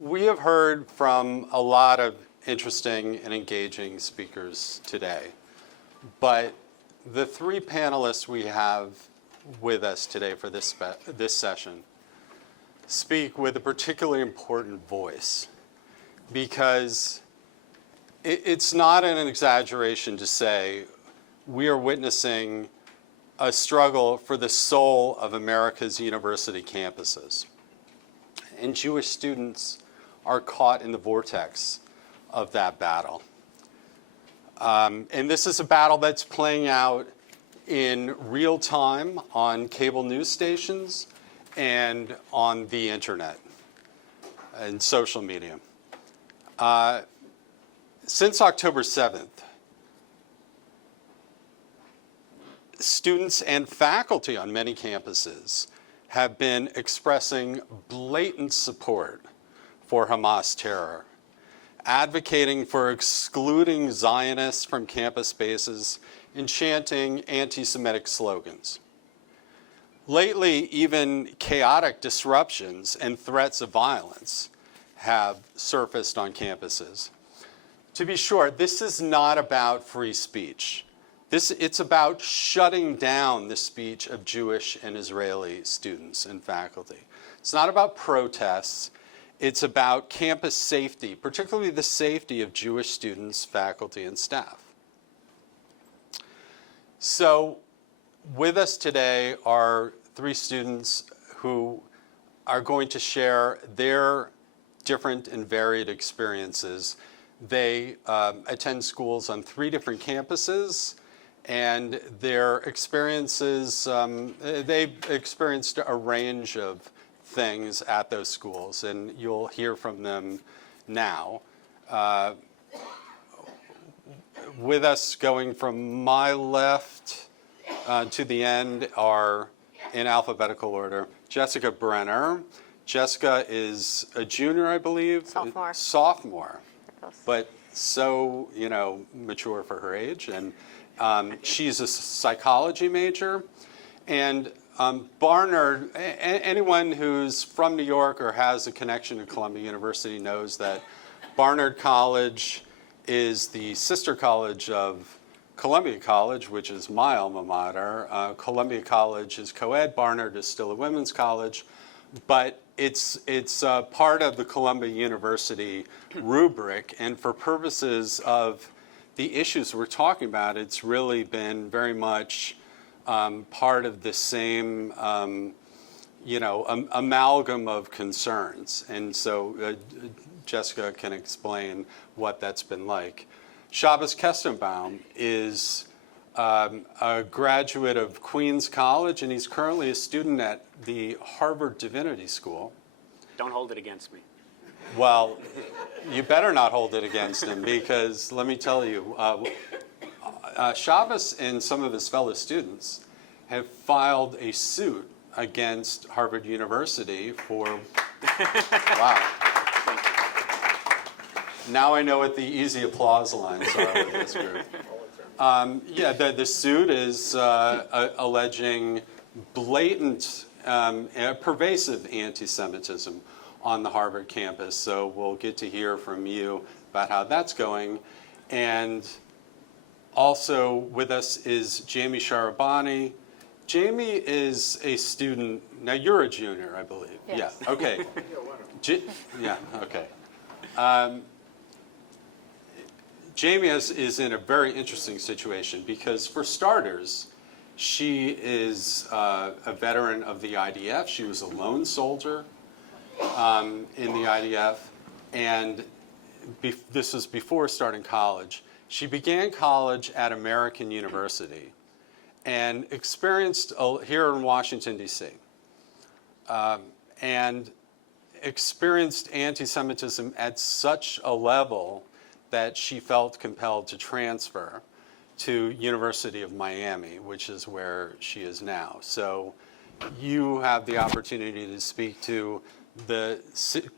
We have heard from a lot of interesting and engaging speakers today, but the three panelists we have with us today for this session speak with a particularly important voice, because it's not an exaggeration to say we are witnessing a struggle for the soul of America's university campuses. And Jewish students are caught in the vortex of that battle. And this is a battle that's playing out in real time on cable news stations and on the internet and social media. Since October 7th, students and faculty on many campuses have been expressing blatant support for Hamas terror, advocating for excluding Zionists from campus spaces and chanting anti-Semitic slogans. Lately, even chaotic disruptions and threats of violence have surfaced on campuses. To be sure, this is not about free speech. It's about shutting down the speech of Jewish and Israeli students and faculty. It's not about protests. It's about campus safety, particularly the safety of Jewish students, faculty, and staff. So with us today are three students who are going to share their different and varied experiences. They attend schools on three different campuses, and their experiences, they've experienced a range of things at those schools, and you'll hear from them now. With us, going from my left to the end, are, in alphabetical order, Jessica Brenner. Jessica is a junior, I believe. Sophomore. Sophomore, but so, mature for her age. And she's a psychology major. And Barnard, anyone who's from New York or has a connection to Columbia University knows that Barnard College is the sister college of Columbia College, which is my alma mater. Columbia College is co-ed, Barnard is still a women's college, but it's part of the Columbia University rubric, and for purposes of the issues we're talking about, it's really been very much part of the same, amalgam of concerns. And so Jessica can explain what that's been like. Shabbos Kestenbaum is a graduate of Queens College, and he's currently a student at the Harvard Divinity School. Don't hold it against me. Well, you better not hold it against him, because let me tell you, Shabbos and some of his fellow students have filed a suit against Harvard University for, wow. Now I know what the easy applause lines are with this group. The suit is alleging blatant, pervasive anti-Semitism on the Harvard campus. So we'll get to hear from you about how that's going. And also with us is Jamie Sharabani. Jamie is a student, now you're a junior, I believe. Yes. Yeah, okay. Okay. Jamie is in a very interesting situation because, for starters, she is a veteran of the IDF. She was a lone soldier in the IDF, and this was before starting college. She began college at American University and experienced, here in Washington, D.C., and experienced anti-Semitism at such a level that she felt compelled to transfer to University of Miami, which is where she is now. So you have the opportunity to speak to the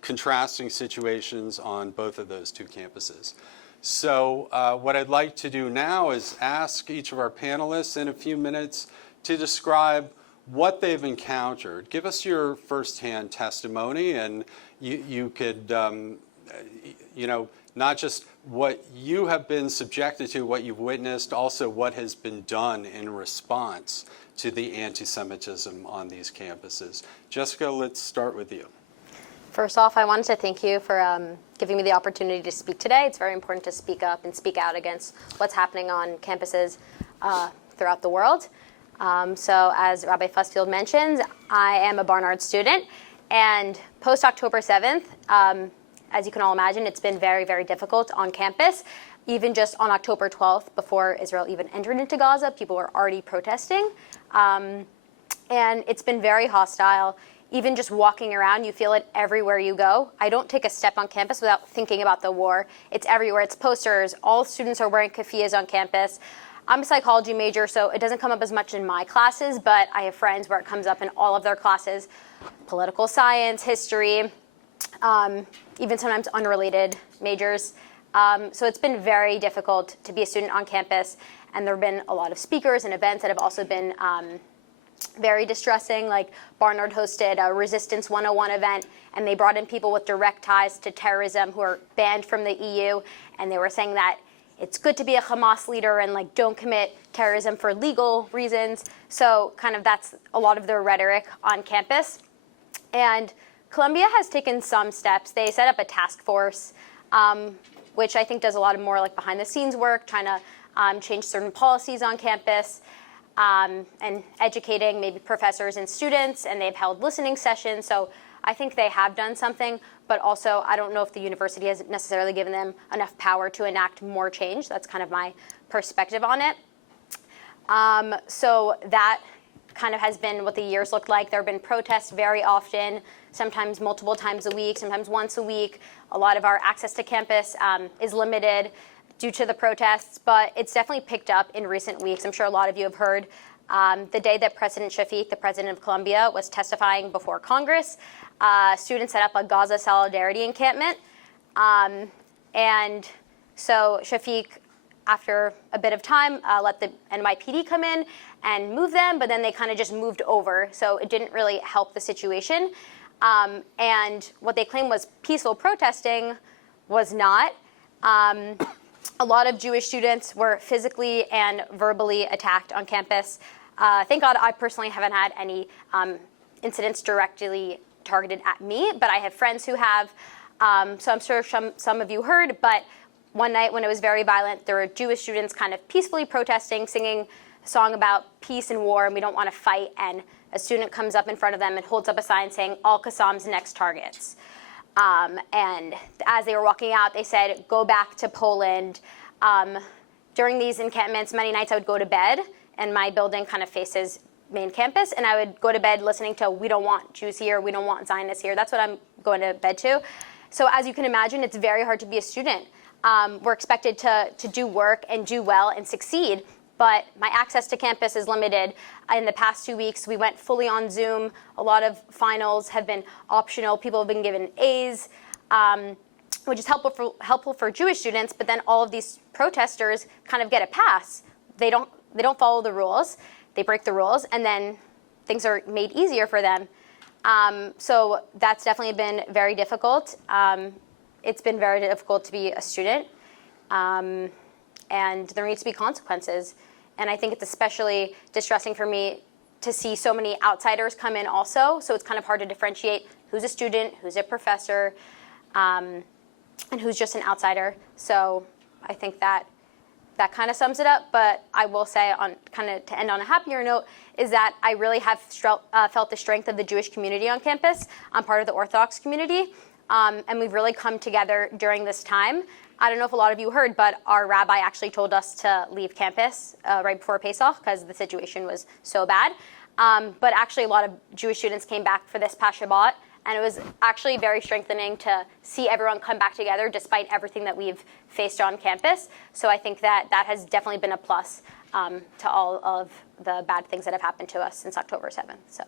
contrasting situations on both of those two campuses. So what I'd like to do now is ask each of our panelists in a few minutes to describe what they've encountered. Give us your firsthand testimony, and you could, not just what you have been subjected to, what you've witnessed, also what has been done in response to the anti-Semitism on these campuses. Jessica, let's start with you. First off, I wanted to thank you for giving me the opportunity to speak today. It's very important to speak up and speak out against what's happening on campuses throughout the world. So as Rabbi Fusfield mentioned, I am a Barnard student, and post-October 7th, as you can all imagine, it's been very, very difficult on campus. Even just on October 12th, before Israel even entered into Gaza, people were already protesting. And it's been very hostile. Even just walking around, you feel it everywhere you go. I don't take a step on campus without thinking about the war. It's everywhere. It's posters. All students are wearing keffiyehs on campus. I'm a psychology major, so it doesn't come up as much in my classes, but I have friends where it comes up in all of their classes. Political science, history, even sometimes unrelated majors. So it's been very difficult to be a student on campus, and there have been a lot of speakers and events that have also been very distressing. Like Barnard hosted a Resistance 101 event, and they brought in people with direct ties to terrorism who are banned from the EU, and they were saying that it's good to be a Hamas leader and like don't commit terrorism for legal reasons. So kind of that's a lot of their rhetoric on campus. And Columbia has taken some steps. They set up a task force, which I think does a lot of more like behind the scenes work, trying to change certain policies on campus. And educating maybe professors and students, and they've held listening sessions. So I think they have done something, but also I don't know if the university has necessarily given them enough power to enact more change. That's kind of my perspective on it. So that kind of has been what the years looked like. There have been protests very often, sometimes multiple times a week, sometimes once a week. A lot of our access to campus is limited due to the protests, but it's definitely picked up in recent weeks. I'm sure a lot of you have heard the day that President Shafiq, the president of Columbia, was testifying before Congress, students set up a Gaza solidarity encampment. And so Shafiq, after a bit of time, let the NYPD come in and move them, but then they kind of just moved over. So it didn't really help the situation. And what they claimed was peaceful protesting was not. A lot of Jewish students were physically and verbally attacked on campus. Thank God I personally haven't had any incidents directly targeted at me, but I have friends who have. So I'm sure some of you heard, but one night when it was very violent, there were Jewish students kind of peacefully protesting, singing a song about peace and war, and we don't want to fight, and a student comes up in front of them and holds up a sign saying, "Al Qassam's next targets." And as they were walking out, they said, "Go back to Poland." During these encampments, many nights I would go to bed, and my building kind of faces main campus, and I would go to bed listening to "We don't want Jews here, we don't want Zionists here." That's what I'm going to bed to. So as you can imagine, it's very hard to be a student. We're expected to do work and do well and succeed, but my access to campus is limited. In the past 2 weeks, we went fully on Zoom. A lot of finals have been optional. People have been given A's, which is helpful for Jewish students, but then all of these protesters kind of get a pass. They don't follow the rules. They break the rules, and then things are made easier for them. So that's definitely been very difficult. It's been very difficult to be a student, and there needs to be consequences. And I think it's especially distressing for me to see so many outsiders come in also. So it's kind of hard to differentiate who's a student, who's a professor, and who's just an outsider. So I think that kind of sums it up. But I will say, on kind of to end on a happier note, is that I really have felt the strength of the Jewish community on campus. I'm part of the Orthodox community, and we've really come together during this time. I don't know if a lot of you heard, but our rabbi actually told us to leave campus right before Pesach because the situation was so bad. But actually, a lot of Jewish students came back for this past Shabbat, and it was actually very strengthening to see everyone come back together despite everything that we've faced on campus. So I think that has definitely been a plus to all of the bad things that have happened to us since October 7th. So.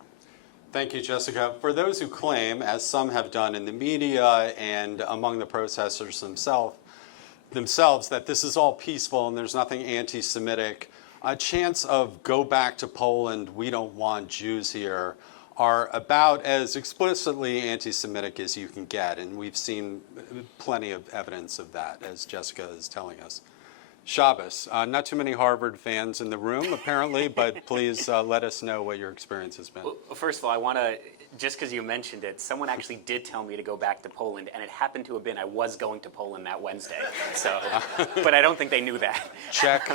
Thank you, Jessica. For those who claim, as some have done in the media and among the protesters themselves, that this is all peaceful and there's nothing anti-Semitic, chants of "Go back to Poland, we don't want Jews here" are about as explicitly anti-Semitic as you can get, and we've seen plenty of evidence of that, as Jessica is telling us. Shabbos, not too many Harvard fans in the room, apparently, but please let us know what your experience has been. Well, first of all, I want to, just because you mentioned it, someone actually did tell me to go back to Poland, and it happened to have been I was going to Poland that Wednesday. So, but I don't think they knew that. Check.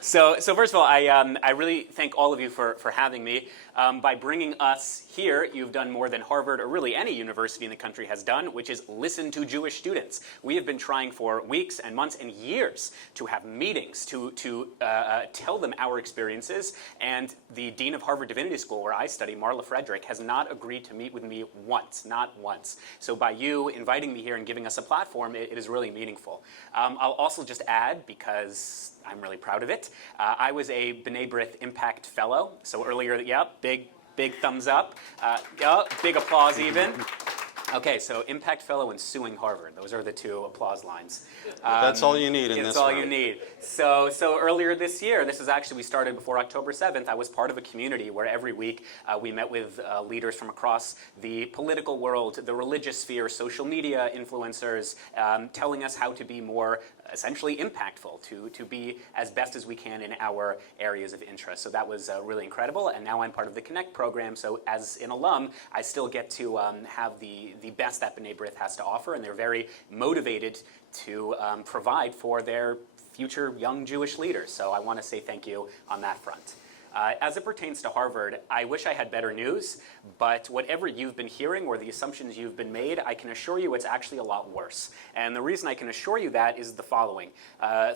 So first of all, I really thank all of you for having me. By bringing us here, you've done more than Harvard or really any university in the country has done, which is listen to Jewish students. We have been trying for weeks and months and years to have meetings, to tell them our experiences, and the Dean of Harvard Divinity School, where I study, Marla Frederick, has not agreed to meet with me once, not once. So by you inviting me here and giving us a platform, it is really meaningful. I'll also just add, because I'm really proud of it, I was a B'nai B'rith Impact Fellow. So earlier, big thumbs up. Big applause even. Okay, so Impact Fellow and suing Harvard. Those are the two applause lines. That's all you need in this That's all room. you need. So earlier this year, this is actually, we started before October 7th, I was part of a community where every week we met with leaders from across the political world, the religious sphere, social media influencers, telling us how to be more essentially impactful, to be as best as we can in our areas of interest. So that was really incredible, and now I'm part of the Connect program, so as an alum, I still get to have the best that B'nai B'rith has to offer, and they're very motivated to provide for their future young Jewish leaders. So I want to say thank you on that front. As it pertains to Harvard, I wish I had better news, but whatever you've been hearing or the assumptions you've been made, I can assure you it's actually a lot worse. And the reason I can assure you that is the following.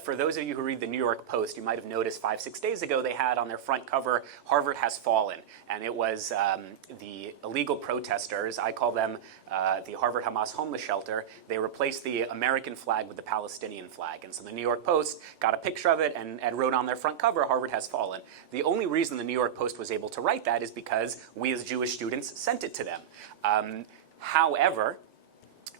For those of you who read the New York Post, you might have noticed 5-6 days ago they had on their front cover, "Harvard has fallen." And it was the illegal protesters, I call them the Harvard Hamas homeless shelter, they replaced the American flag with the Palestinian flag. And so the New York Post got a picture of it and wrote on their front cover, "Harvard has fallen." The only reason the New York Post was able to write that is because we as Jewish students sent it to them. However,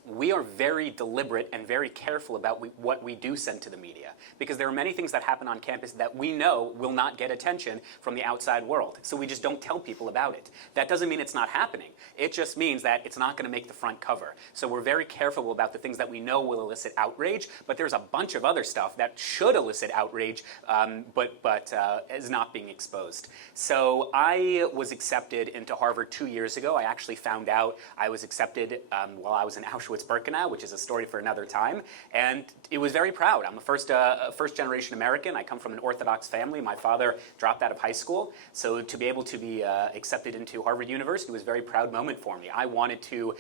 we are very deliberate and very careful about what we do send to the media, because there are many things that happen on campus that we know will not get attention from the outside world. So we just don't tell people about it. That doesn't mean it's not happening. It just means that it's not going to make the front cover. So we're very careful about the things that we know will elicit outrage, but there's a bunch of other stuff that should elicit outrage, but is not being exposed. So I was accepted into Harvard 2 years ago. I actually found out I was accepted while I was in Auschwitz-Birkenau, which is a story for another time, and it was very proud. I'm a first-generation American. I come from an Orthodox family. My father dropped out of high school, so to be able to be accepted into Harvard University was a very proud moment for me. I wanted to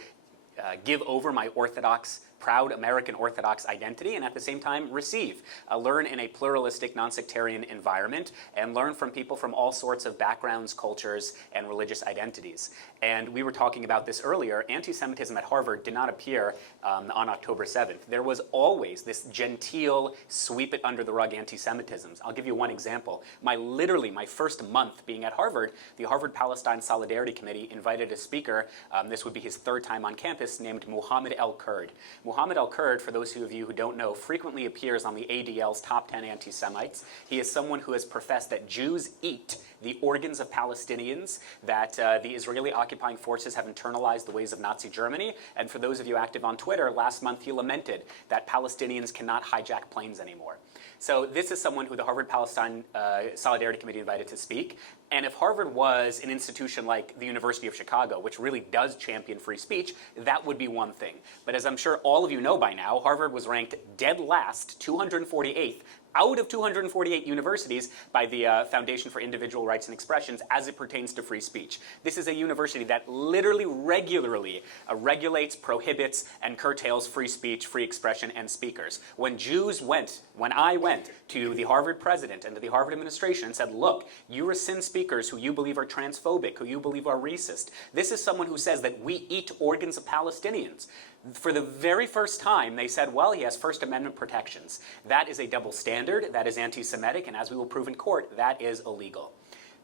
give over my proud American Orthodox identity, and at the same time learn in a pluralistic, non-sectarian environment, and learn from people from all sorts of backgrounds, cultures, and religious identities. And we were talking about this earlier. Anti-Semitism at Harvard did not appear on October 7th. There was always this genteel, sweep-it-under-the-rug anti-Semitism. I'll give you one example. Literally my first month being at Harvard, the Harvard-Palestine Solidarity Committee invited a speaker, this would be his third time on campus, named Muhammad El-Kurd. Muhammad El-Kurd, for those of you who don't know, frequently appears on the ADL's top 10 anti-Semites. He is someone who has professed that Jews eat the organs of Palestinians, that the Israeli occupying forces have internalized the ways of Nazi Germany. And for those of you active on Twitter, last month he lamented that Palestinians cannot hijack planes anymore. So this is someone who the Harvard-Palestine Solidarity Committee invited to speak. And if Harvard was an institution like the University of Chicago, which really does champion free speech, that would be one thing. But as I'm sure all of you know by now, Harvard was ranked dead last, 248th, out of 248 universities by the Foundation for Individual Rights and Expressions as it pertains to free speech. This is a university that literally regularly regulates, prohibits, and curtails free speech, free expression, and speakers. When I went to the Harvard president and to the Harvard administration and said, look, you rescind speakers who you believe are transphobic, who you believe are racist. This is someone who says that we eat organs of Palestinians. For the very first time, they said, well, he has First Amendment protections. That is a double standard, that is anti-Semitic, and as we will prove in court, that is illegal.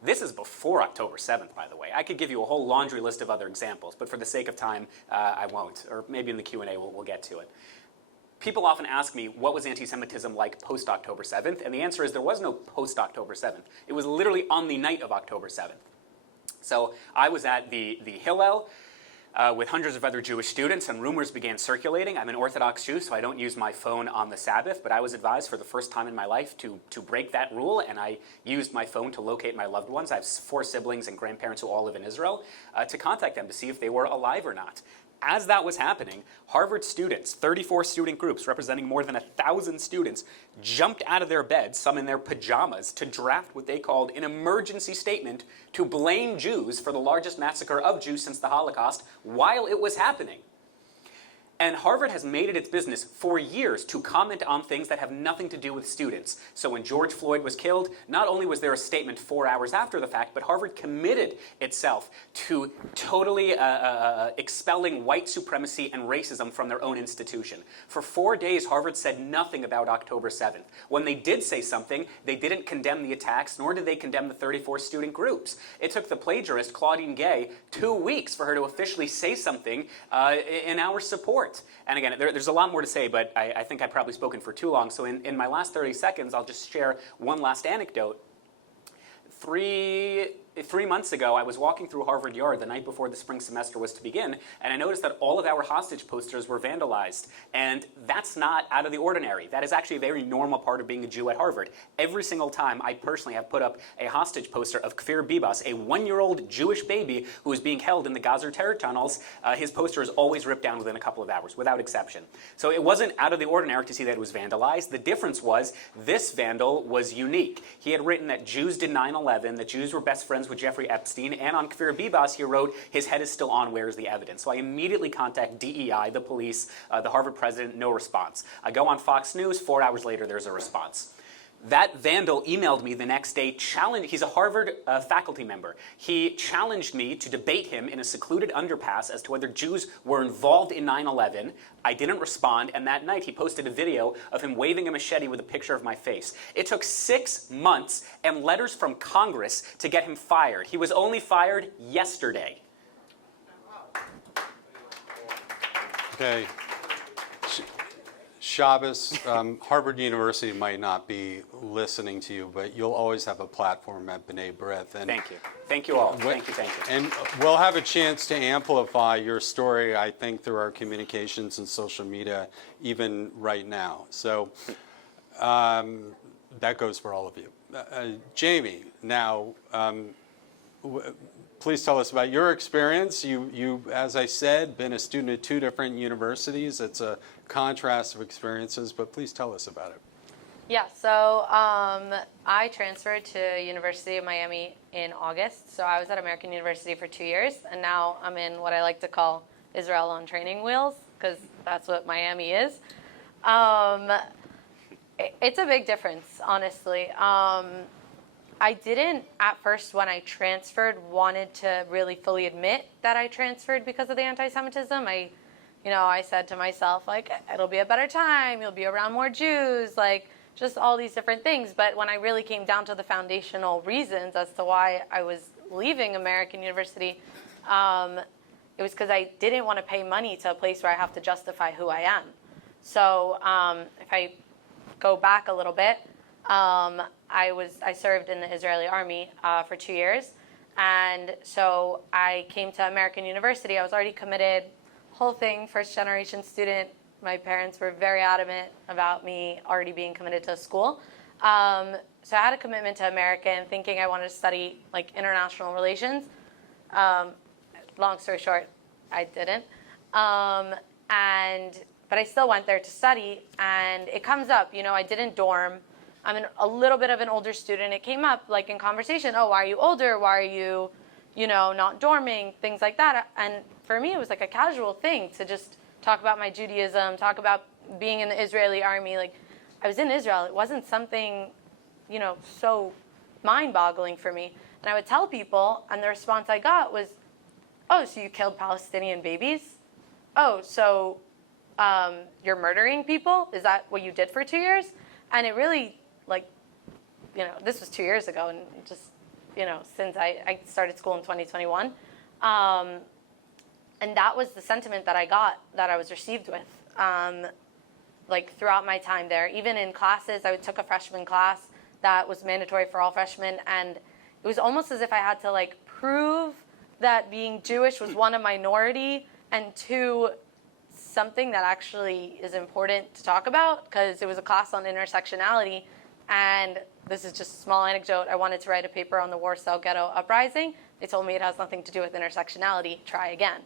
This is before October 7th, by the way. I could give you a whole laundry list of other examples, but for the sake of time, I won't. Or maybe in the Q&A we'll get to it. people often ask me, what was anti-Semitism like post-October 7th? And the answer is there was no post-October 7th. It was literally on the night of October 7th. So I was at the Hillel with hundreds of other Jewish students, and rumors began circulating. I'm an Orthodox Jew, so I don't use my phone on the Sabbath, but I was advised for the first time in my life to break that rule, and I used my phone to locate my loved ones. I have 4 siblings and grandparents who all live in Israel, to contact them to see if they were alive or not. As that was happening, Harvard students, 34 student groups representing more than 1,000 students, jumped out of their beds, some in their pajamas, to draft what they called an emergency statement to blame Jews for the largest massacre of Jews since the Holocaust while it was happening. And Harvard has made it its business for years to comment on things that have nothing to do with students. So when George Floyd was killed, not only was there a statement 4 hours after the fact, but Harvard committed itself to totally expelling white supremacy and racism from their own institution. For 4 days, Harvard said nothing about October 7th. When they did say something, they didn't condemn the attacks, nor did they condemn the 34 student groups. It took the plagiarist, Claudine Gay, 2 weeks for her to officially say something in our support. And again, there's a lot more to say, but I think I've probably spoken for too long. So in my last 30 seconds, I'll just share one last anecdote. Three months ago, I was walking through Harvard Yard the night before the spring semester was to begin, and I noticed that all of our hostage posters were vandalized. And that's not out of the ordinary. That is actually a very normal part of being a Jew at Harvard. Every single time, I personally have put up a hostage poster of Kfir Bibas, a 1-year-old Jewish baby who is being held in the Gaza terror tunnels. His poster is always ripped down within a couple of hours, without exception. So it wasn't out of the ordinary to see that it was vandalized. The difference was this vandal was unique. He had written that Jews did 9/11, that Jews were best friends with Jeffrey Epstein, and on Kfir Bibas he wrote, his head is still on, where's the evidence? So I immediately contact DEI, the police, the Harvard president, no response. I go on Fox News, 4 hours later there's a response. That vandal emailed me the next day, he's a Harvard faculty member. He challenged me to debate him in a secluded underpass as to whether Jews were involved in 9/11. I didn't respond, and that night he posted a video of him waving a machete with a picture of my face. It took 6 months and letters from Congress to get him fired. He was only fired yesterday. Okay. Shabbos, Harvard University might not be listening to you, but you'll always have a platform at B'nai B'rith. And Thank you. Thank you all. Thank you. And we'll have a chance to amplify your story, I think, through our communications and social media, even right now. So that goes for all of you. Jamie, now, please tell us about your experience. You, as I said, been a student at 2 different universities. It's a contrast of experiences, but please tell us about it. Yeah, so I transferred to University of Miami in August. So I was at American University for 2 years, and now I'm in what I like to call Israel on training wheels, because that's what Miami is. It's a big difference, honestly. I didn't, at first, when I transferred, wanted to really fully admit that I transferred because of the anti-Semitism. I said to myself, like, it'll be a better time, you'll be around more Jews, like, just all these different things. But when I really came down to the foundational reasons as to why I was leaving American University, it was because I didn't want to pay money to a place where I have to justify who I am. So if I go back a little bit, I served in the Israeli army for 2 years. And so I came to American University. I was already committed, whole thing, first generation student. My parents were very adamant about me already being committed to school. So I had a commitment to American, thinking I wanted to study like international relations. Long story short, I didn't. But I still went there to study, and it comes up, I didn't dorm. I'm a little bit of an older student. It came up like in conversation, oh, why are you older? Why are you, not dorming? Things like that. And for me, it was like a casual thing to just talk about my Judaism, talk about being in the Israeli army. Like, I was in Israel. It wasn't something, so mind-boggling for me. And I would tell people, and the response I got was, oh, so you killed Palestinian babies? Oh, so you're murdering people? Is that what you did for 2 years? And it really, this was 2 years ago, and just, since I started school in 2021. And that was the sentiment that I got, that I was received with. like throughout my time there. Even in classes, I took a freshman class that was mandatory for all freshmen, and it was almost as if I had to like prove that being Jewish was one, a minority, and two, something that actually is important to talk about, because it was a class on intersectionality. And this is just a small anecdote. I wanted to write a paper on the Warsaw Ghetto Uprising. They told me it has nothing to do with intersectionality. Try again.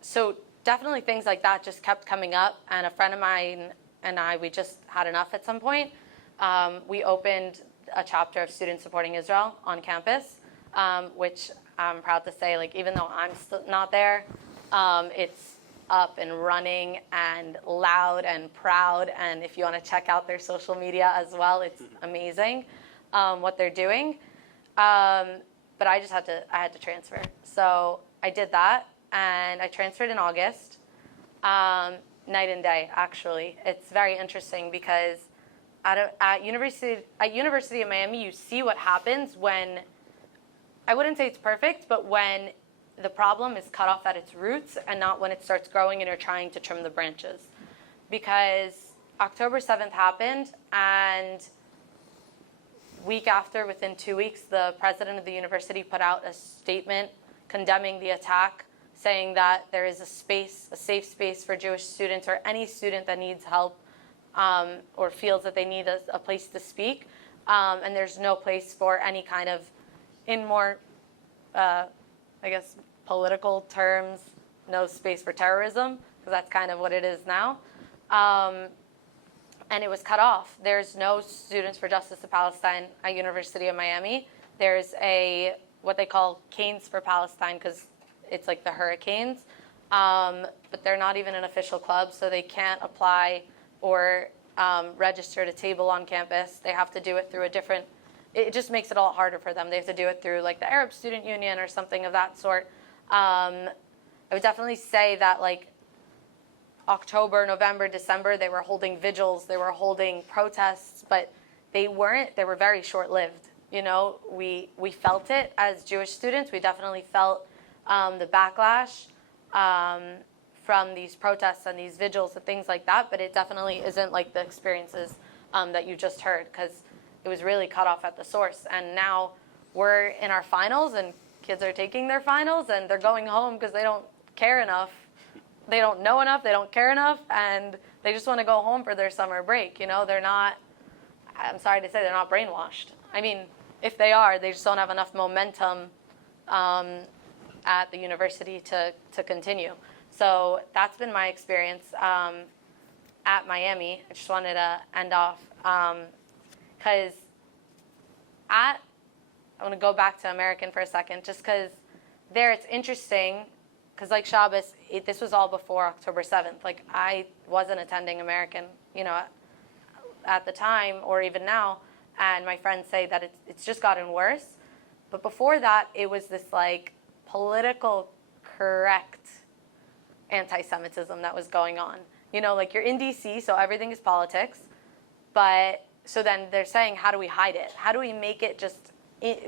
So definitely things like that just kept coming up. And a friend of mine and I, we just had enough at some point. We opened a chapter of Students Supporting Israel on campus, which I'm proud to say, like, even though I'm still not there, it's up and running and loud and proud. And if you want to check out their social media as well, it's amazing what they're doing. But I had to transfer. So I did that, and I transferred in August, night and day, actually. It's very interesting because at University of Miami, you see what happens when, I wouldn't say it's perfect, but when the problem is cut off at its roots and not when it starts growing and you're trying to trim the branches. Because October 7th happened, and week after, within 2 weeks, the president of the university put out a statement condemning the attack, saying that there is a safe space for Jewish students or any student that needs help or feels that they need a place to speak. And there's no place for any kind of, in more, I guess, political terms, no space for terrorism, because that's kind of what it is now. And it was cut off. There's no Students for Justice of Palestine at University of Miami. There's what they call Canes for Palestine, because it's like the Hurricanes. But they're not even an official club, so they can't apply or register to table on campus. They have to do it through it just makes it a lot harder for them. They have to do it through like the Arab Student Union or something of that sort. I would definitely say that like October, November, December, they were holding vigils, they were holding protests, but they were very short-lived. You know, we felt it as Jewish students. We definitely felt the backlash from these protests and these vigils and things like that, but it definitely isn't like the experiences that you just heard, because it was really cut off at the source. And now we're in our finals, and kids are taking their finals, and they're going home because they don't care enough. They don't know enough, they don't care enough, and they just want to go home for their summer break. You know, they're not, I'm sorry to say, they're not brainwashed. I mean, if they are, they just don't have enough momentum at the university to continue. So that's been my experience at Miami. I just wanted to end off because I want to go back to American for a second, just because there it's interesting, because like Shabbos, this was all before October 7th. Like I wasn't attending American, you know, at the time or even now, and my friends say that it's just gotten worse. But before that, it was this like political correct anti-Semitism that was going on. You know, like you're in DC, so everything is politics, but so then they're saying, how do we hide it? How do we make it just,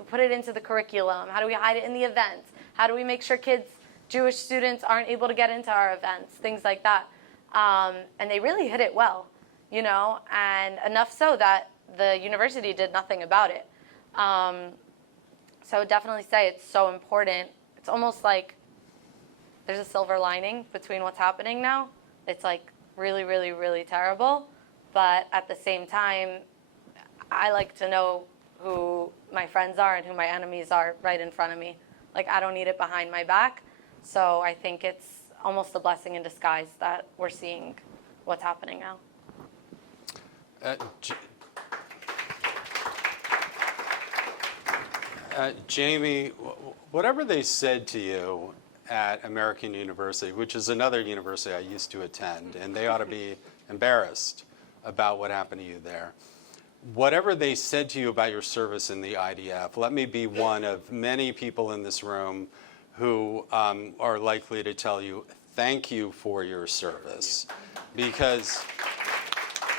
put it into the curriculum? How do we hide it in the events? How do we make sure kids, Jewish students, aren't able to get into our events? Things like that. And they really hid it well, you know, and enough so that the university did nothing about it. So I would definitely say it's so important. It's almost like there's a silver lining between what's happening now. It's like really, really, really terrible. But at the same time, I like to know who my friends are and who my enemies are right in front of me. Like, I don't need it behind my back. So I think it's almost a blessing in disguise that we're seeing what's happening now. Jamie, whatever they said to you at American University, which is another university I used to attend, and they ought to be embarrassed about what happened to you there. Whatever they said to you about your service in the IDF, let me be one of many people in this room who are likely to tell you, thank you for your service. Because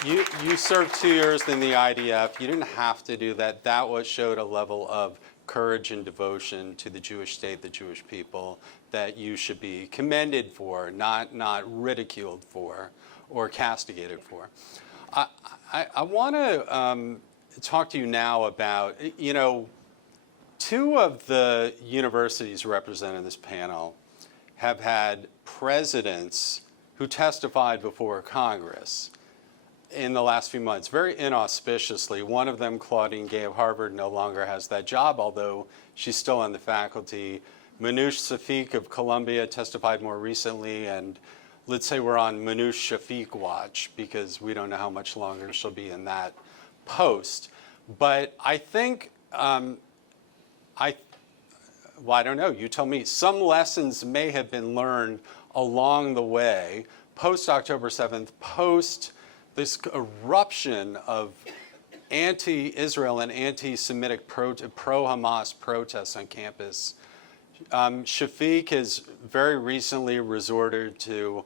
you served 2 years in the IDF. You didn't have to do that. That showed a level of courage and devotion to the Jewish state, the Jewish people, that you should be commended for, not ridiculed for or castigated for. I want to talk to you now about, two of the universities represented in this panel have had presidents who testified before Congress in the last few months, very inauspiciously. One of them, Claudine Gay of Harvard, no longer has that job, although she's still on the faculty. Manoush Safik of Columbia testified more recently, and let's say we're on Manoush Shafiq watch because we don't know how much longer she'll be in that post. But I think, I don't know, you tell me, some lessons may have been learned along the way, post-October 7th, post this eruption of anti-Israel and anti-Semitic pro-Hamas protests on campus. Shafiq has very recently resorted to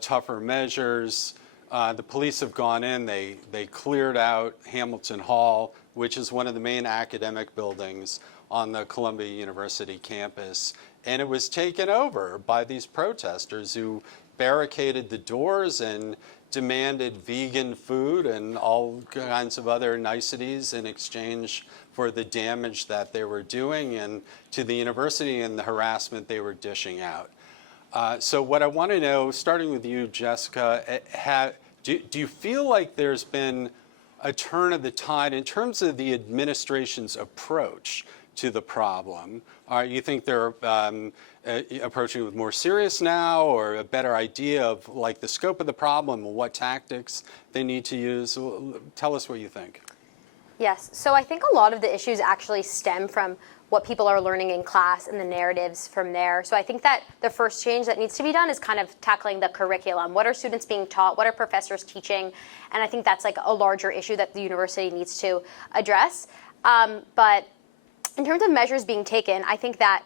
tougher measures. The police have gone in, they cleared out Hamilton Hall, which is one of the main academic buildings on the Columbia University campus, and it was taken over by these protesters who barricaded the doors and demanded vegan food and all kinds of other niceties in exchange for the damage that they were doing and to the university and the harassment they were dishing out. So what I want to know, starting with you, Jessica, do you feel like there's been a turn of the tide in terms of the administration's approach to the problem? You think they're approaching it with more serious now, or a better idea of like the scope of the problem and what tactics they need to use? Tell us what you think. Yes, so I think a lot of the issues actually stem from what people are learning in class and the narratives from there. So I think that the first change that needs to be done is kind of tackling the curriculum. What are students being taught? What are professors teaching? And I think that's like a larger issue that the university needs to address. But in terms of measures being taken, I think that,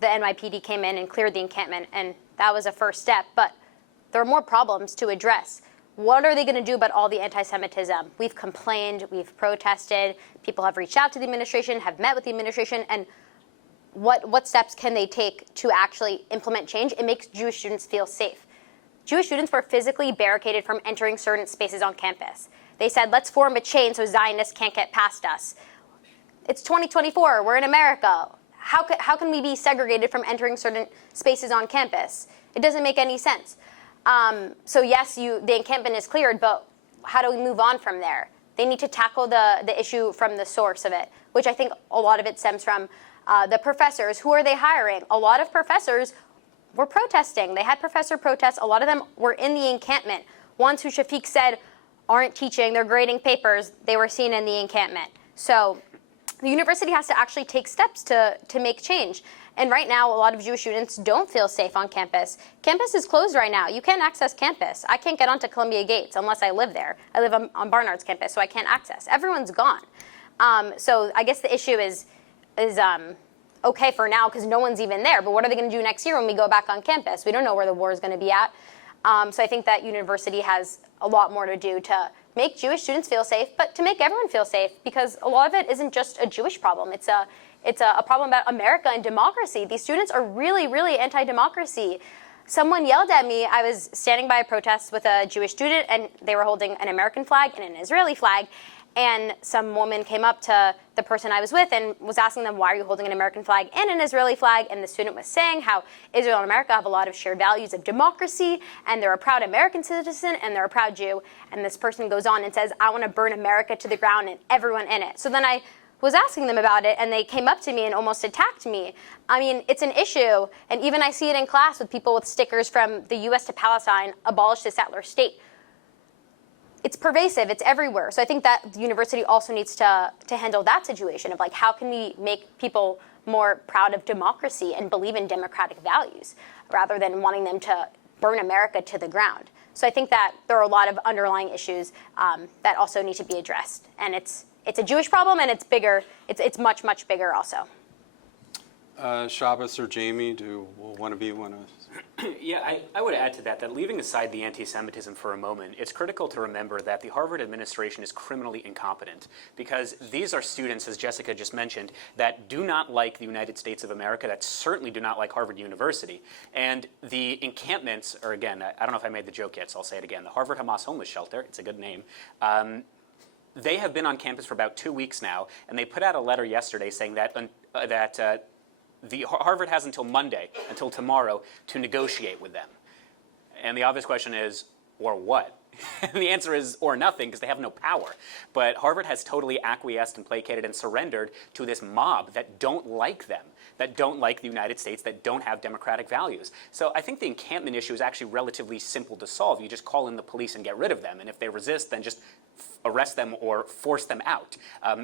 the NYPD came in and cleared the encampment, and that was a first step. But there are more problems to address. What are they going to do about all the anti-Semitism? We've complained, we've protested, people have reached out to the administration, have met with the administration, and what steps can they take to actually implement change? It makes Jewish students feel safe. Jewish students were physically barricaded from entering certain spaces on campus. They said, let's form a chain so Zionists can't get past us. It's 2024, we're in America. How can we be segregated from entering certain spaces on campus? It doesn't make any sense. So yes, the encampment is cleared, but how do we move on from there? They need to tackle the issue from the source of it, which I think a lot of it stems from the professors. Who are they hiring? A lot of professors were protesting. They had professor protests. A lot of them were in the encampment. Ones who Shafiq said aren't teaching, they're grading papers, they were seen in the encampment. So the university has to actually take steps to make change. And right now, a lot of Jewish students don't feel safe on campus. Campus is closed right now. You can't access campus. I can't get onto Columbia Gates unless I live there. I live on Barnard's campus, so I can't access. Everyone's gone. So I guess the issue is okay for now because no one's even there. But what are they going to do next year when we go back on campus? We don't know where the war is going to be at. So I think that university has a lot more to do to make Jewish students feel safe, but to make everyone feel safe, because a lot of it isn't just a Jewish problem. It's a problem about America and democracy. These students are really, really anti-democracy. Someone yelled at me. I was standing by a protest with a Jewish student, and they were holding an American flag and an Israeli flag. And some woman came up to the person I was with and was asking them, why are you holding an American flag and an Israeli flag? And the student was saying how Israel and America have a lot of shared values of democracy, and they're a proud American citizen, and they're a proud Jew. And this person goes on and says, I want to burn America to the ground and everyone in it. So then I was asking them about it, and they came up to me and almost attacked me. I mean, it's an issue, and even I see it in class with people with stickers from the U.S. to Palestine, abolish the settler state. It's pervasive, it's everywhere. So I think that the university also needs to handle that situation of like, how can we make people more proud of democracy and believe in democratic values rather than wanting them to burn America to the ground. So I think that there are a lot of underlying issues that also need to be addressed. And it's a Jewish problem, and it's bigger. It's much, much bigger also. Shabbos or Jamie, do one of you want to? Yeah, I would add to that leaving aside the anti-Semitism for a moment, it's critical to remember that the Harvard administration is criminally incompetent, because these are students, as Jessica just mentioned, that do not like the United States of America, that certainly do not like Harvard University. And the encampments, or again, I don't know if I made the joke yet, so I'll say it again, the Harvard Hamas Homeless Shelter, it's a good name, they have been on campus for about 2 weeks now, and they put out a letter yesterday saying that the Harvard has until Monday, until tomorrow, to negotiate with them. And the obvious question is, or what? And the answer is, or nothing, because they have no power. But Harvard has totally acquiesced and placated and surrendered to this mob that don't like them, that don't like the United States, that don't have democratic values. So I think the encampment issue is actually relatively simple to solve. You just call in the police and get rid of them. And if they resist, then just arrest them or force them out.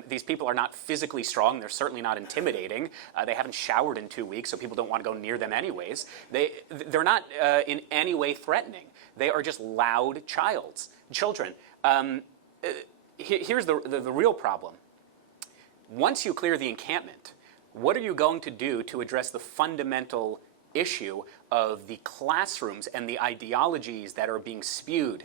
These people are not physically strong. They're certainly not intimidating. They haven't showered in 2 weeks, so people don't want to go near them anyways. They're not in any way threatening. They are just loud children. Here's the real problem. Once you clear the encampment, what are you going to do to address the fundamental issue of the classrooms and the ideologies that are being spewed,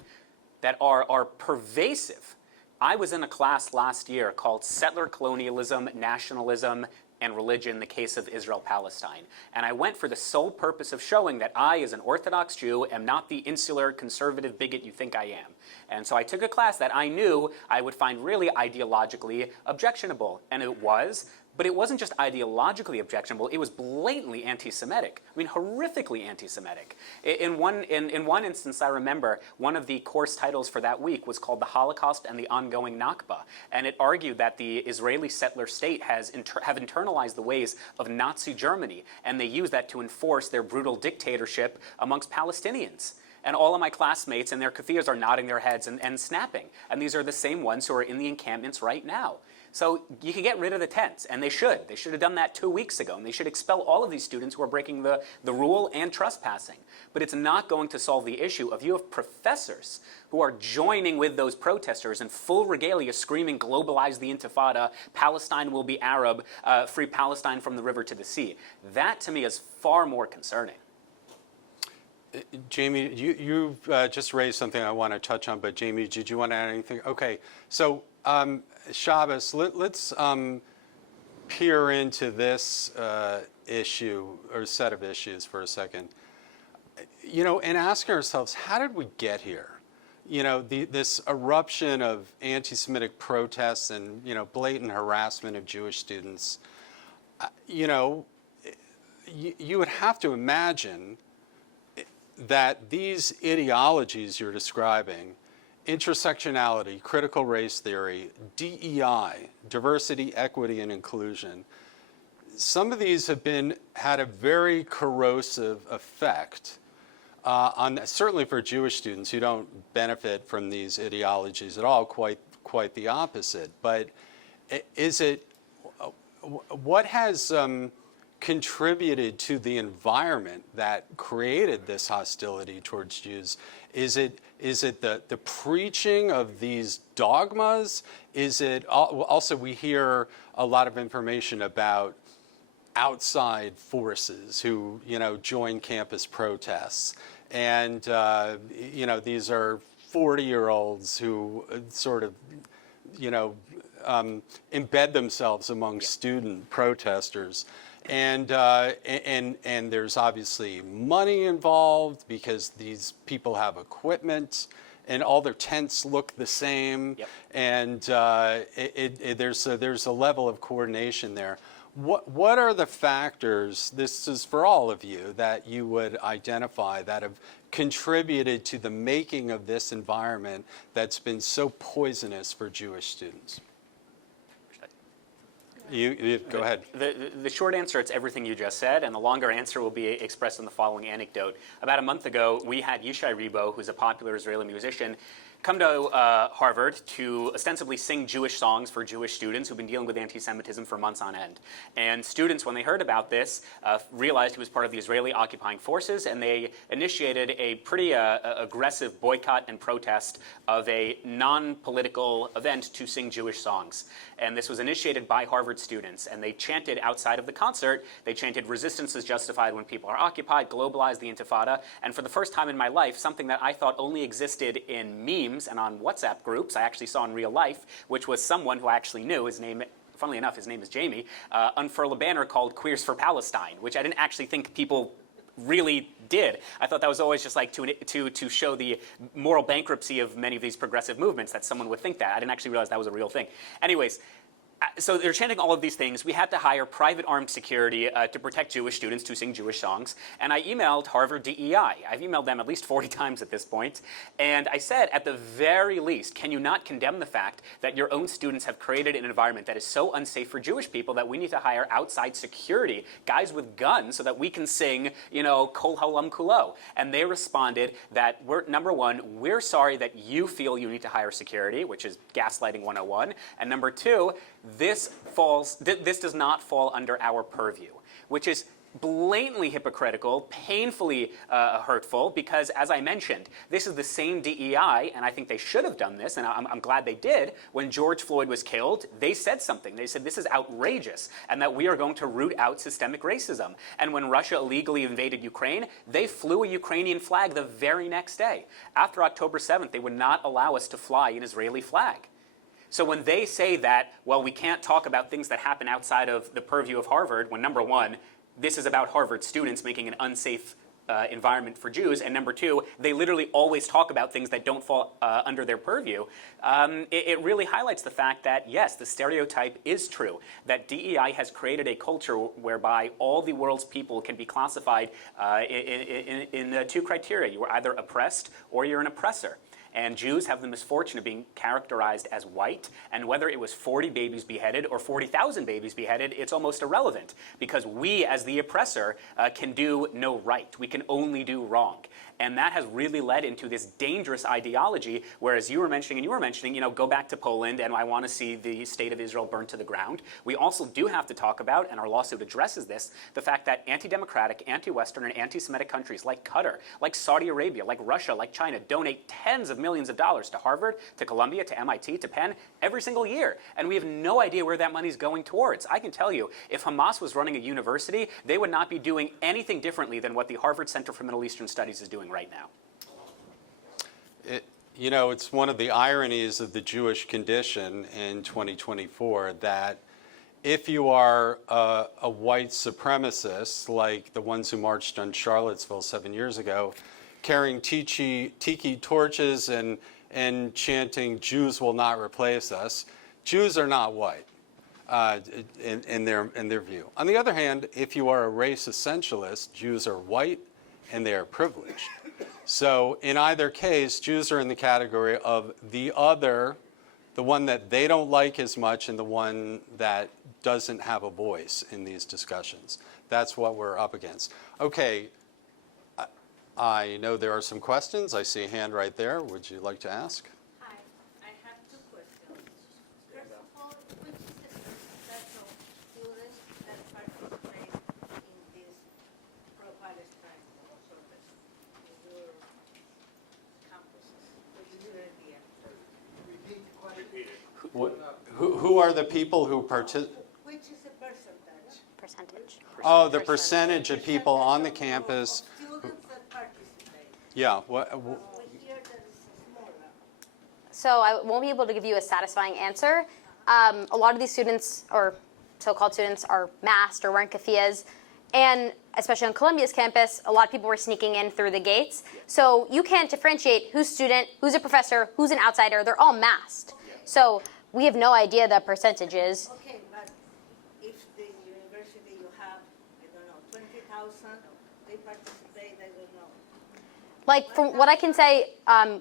that are pervasive? I was in a class last year called Settler Colonialism, Nationalism, and Religion, the Case of Israel-Palestine. And I went for the sole purpose of showing that I, as an Orthodox Jew, am not the insular, conservative bigot you think I am. And so I took a class that I knew I would find really ideologically objectionable. And it was. But it wasn't just ideologically objectionable, it was blatantly anti-Semitic. I mean, horrifically anti-Semitic. In one instance, I remember, one of the course titles for that week was called The Holocaust and the Ongoing Nakba. And it argued that the Israeli settler state have internalized the ways of Nazi Germany, and they use that to enforce their brutal dictatorship amongst Palestinians. And all of my classmates and their kafirs are nodding their heads and snapping. And these are the same ones who are in the encampments right now. So you can get rid of the tents, and they should. They should have done that 2 weeks ago, and they should expel all of these students who are breaking the rule and trespassing. But it's not going to solve the issue of you have professors who are joining with those protesters in full regalia screaming, globalize the Intifada, Palestine will be Arab, free Palestine from the river to the sea. That, to me, is far more concerning. Jamie, you just raised something I want to touch on, but Jamie, did you want to add anything? Okay, so Shabbos, let's peer into this issue or set of issues for a second. You know, and ask ourselves, how did we get here? You know, this eruption of anti-Semitic protests and, you know, blatant harassment of Jewish students. You know, you would have to imagine that these ideologies you're describing, intersectionality, critical race theory, DEI, diversity, equity, and inclusion, some of these have had a very corrosive effect on, certainly for Jewish students who don't benefit from these ideologies at all, quite the opposite. But what has contributed to the environment that created this hostility towards Jews? Is it the preaching of these dogmas? Is it also, we hear a lot of information about outside forces who, you know, join campus protests, and you know, these are 40-year-olds who sort of, you know, embed themselves among student protesters. And there's obviously money involved because these people have equipment and all their tents look the same. Yep. And there's a level of coordination there. What are the factors, this is for all of you, that you would identify that have contributed to the making of this environment that's been so poisonous for Jewish students? You go ahead. The short answer, it's everything you just said, and the longer answer will be expressed in the following anecdote. About a month ago, we had Yishai Ribo, who's a popular Israeli musician, come to Harvard to ostensibly sing Jewish songs for Jewish students who've been dealing with anti-Semitism for months on end. And students, when they heard about this, realized he was part of the Israeli occupying forces, and they initiated a pretty aggressive boycott and protest of a non-political event to sing Jewish songs. And this was initiated by Harvard students, and they chanted outside of the concert, they chanted "resistance is justified when people are occupied," globalize the Intifada, and for the first time in my life, something that I thought only existed in memes and on WhatsApp groups, I actually saw in real life, which was someone who I actually knew, his name, funnily enough, his name is Jamie, unfurl a banner called "Queers for Palestine," which I didn't actually think people really did. I thought that was always just like to show the moral bankruptcy of many of these progressive movements, that someone would think that. I didn't actually realize that was a real thing. Anyways, so they're chanting all of these things. We had to hire private armed security to protect Jewish students to sing Jewish songs. And I emailed Harvard DEI. I've emailed them at least 40 times at this point. And I said, at the very least, can you not condemn the fact that your own students have created an environment that is so unsafe for Jewish people that we need to hire outside security, guys with guns, so that we can sing, you know, Kol Haolam Kulo. And they responded that, number one, we're sorry that you feel you need to hire security, which is gaslighting 101. And number two, this does not fall under our purview, which is blatantly hypocritical, painfully hurtful, because as I mentioned, this is the same DEI, and I think they should have done this, and I'm glad they did. When George Floyd was killed, they said something. They said this is outrageous, and that we are going to root out systemic racism. And when Russia illegally invaded Ukraine, they flew a Ukrainian flag the very next day. After October 7th, they would not allow us to fly an Israeli flag. So when they say that, well, we can't talk about things that happen outside of the purview of Harvard, when number one, this is about Harvard students making an unsafe environment for Jews, and number two, they literally always talk about things that don't fall under their purview, it really highlights the fact that, yes, the stereotype is true, that DEI has created a culture whereby all the world's people can be classified in two criteria. You are either oppressed or you're an oppressor. And Jews have the misfortune of being characterized as white, and whether it was 40 babies beheaded or 40,000 babies beheaded, it's almost irrelevant, because we, as the oppressor, can do no right. We can only do wrong. And that has really led into this dangerous ideology, whereas you were mentioning, you know, go back to Poland, and I want to see the state of Israel burned to the ground. We also do have to talk about, and our lawsuit addresses this, the fact that anti-democratic, anti-Western, and anti-Semitic countries like Qatar, like Saudi Arabia, like Russia, like China, donate tens of millions of dollars to Harvard, to Columbia, to MIT, to Penn every single year. And we have no idea where that money's going towards. I can tell you, if Hamas was running a university, they would not be doing anything differently than what the Harvard Center for Middle Eastern Studies is doing right now. You know, it's one of the ironies of the Jewish condition in 2024 that if you are a white supremacist, like the ones who marched on Charlottesville 7 years ago, carrying tiki torches and chanting, "Jews will not replace us," Jews are not white in their view. On the other hand, if you are a race essentialist, Jews are white and they are privileged. So in either case, Jews are in the category of the other, the one that they don't like as much and the one that doesn't have a voice in these discussions. That's what we're up against. Okay, I know there are some questions. I see a hand right there. Would you like to ask? Hi, I have two questions. First of all, which is the percentage of students that participate in this pro-Palestine protest in your campuses? Which is your idea? Who are the people who participate? Which is the percentage? Percentage. Oh, the percentage of people on the campus. Students that participate. Yeah. We hear that it's smaller. So I won't be able to give you a satisfying answer. A lot of these students, or so-called students, are masked or wearing keffiyehs. And especially on Columbia's campus, a lot of people were sneaking in through the gates. So you can't differentiate who's student, who's a professor, who's an outsider. They're all masked. So we have no idea the percentages. Okay, but if the university you have, I don't know, 20,000, they participate, I don't know. Like, from what I can say,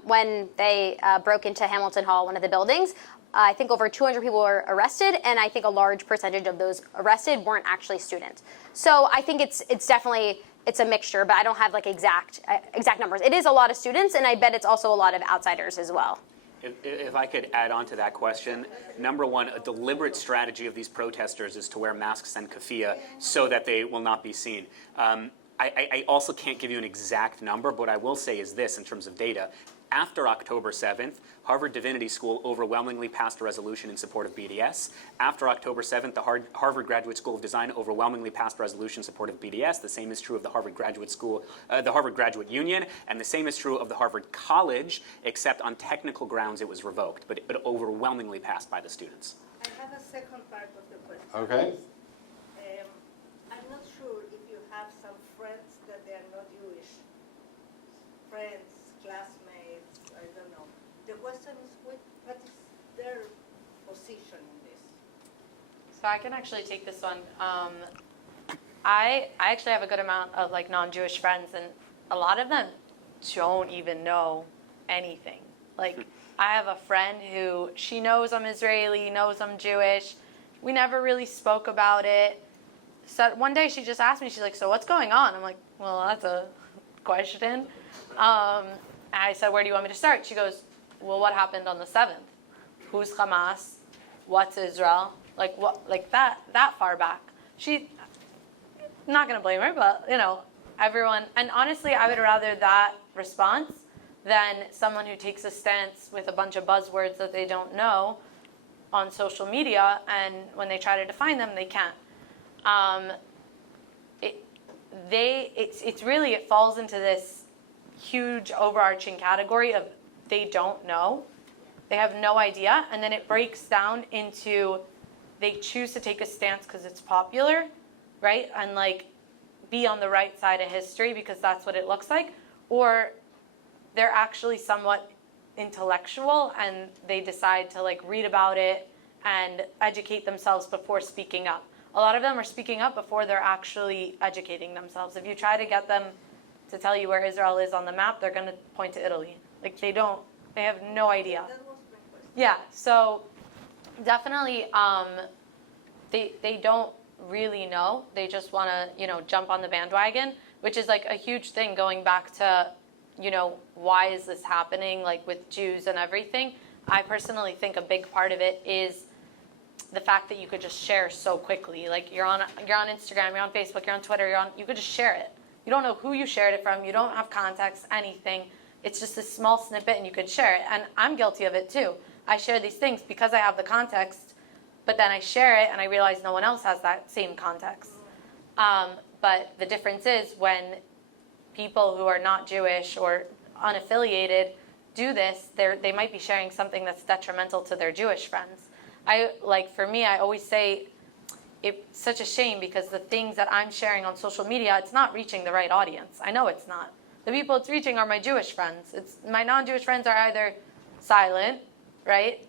when they broke into Hamilton Hall, one of the buildings, I think over 200 people were arrested, and I think a large percentage of those arrested weren't actually students. So I think it's definitely, it's a mixture, but I don't have like exact numbers. It is a lot of students, and I bet it's also a lot of outsiders as well. If I could add on to that question, number one, a deliberate strategy of these protesters is to wear masks and keffiyeh so that they will not be seen. I also can't give you an exact number, but what I will say is this in terms of data. After October 7th, Harvard Divinity School overwhelmingly passed a resolution in support of BDS. After October 7th, the Harvard Graduate School of Design overwhelmingly passed a resolution in support of BDS. The same is true of the Harvard Graduate School, the Harvard Graduate Union, and the same is true of the Harvard College, except on technical grounds it was revoked, but overwhelmingly passed by the students. I have a second part of the question. Okay. I'm not sure if you have some friends that they are not Jewish. Friends, classmates, I don't know. The question is what is their position in this? So I can actually take this one. I actually have a good amount of like non-Jewish friends, and a lot of them don't even know anything. Like I have a friend who she knows I'm Israeli, knows I'm Jewish. We never really spoke about it. So one day she just asked me, she's like, so what's going on? I'm like, well, that's a question. I said, where do you want me to start? She goes, well, what happened on the 7th? Who's Hamas? What's Israel? Like what? Like that far back. She, not gonna blame her, but you know, everyone. And honestly, I would rather that response than someone who takes a stance with a bunch of buzzwords that they don't know on social media, and when they try to define them, they can't. It falls into this huge overarching category of they don't know, they have no idea, and then it breaks down into they choose to take a stance because it's popular, right, and like be on the right side of history because that's what it looks like, or they're actually somewhat intellectual and they decide to like read about it and educate themselves before speaking up. A lot of them are speaking up before they're actually educating themselves. If you try to get them to tell you where Israel is on the map, they're going to point to Italy. Like they have no idea. That was my question. Yeah, so definitely they don't really know. They just want to, jump on the bandwagon, which is like a huge thing going back to, why is this happening, like with Jews and everything. I personally think a big part of it is the fact that you could just share so quickly. Like you're on Instagram, you're on Facebook, you're on Twitter, you could just share it. You don't know who you shared it from, you don't have context, anything. It's just a small snippet and you could share it. And I'm guilty of it too. I share these things because I have the context, but then I share it and I realize no one else has that same context. But the difference is when people who are not Jewish or unaffiliated do this, they might be sharing something that's detrimental to their Jewish friends. For me, I always say it's such a shame because the things that I'm sharing on social media, it's not reaching the right audience. I know it's not. The people it's reaching are my Jewish friends. My non-Jewish friends are either silent, right,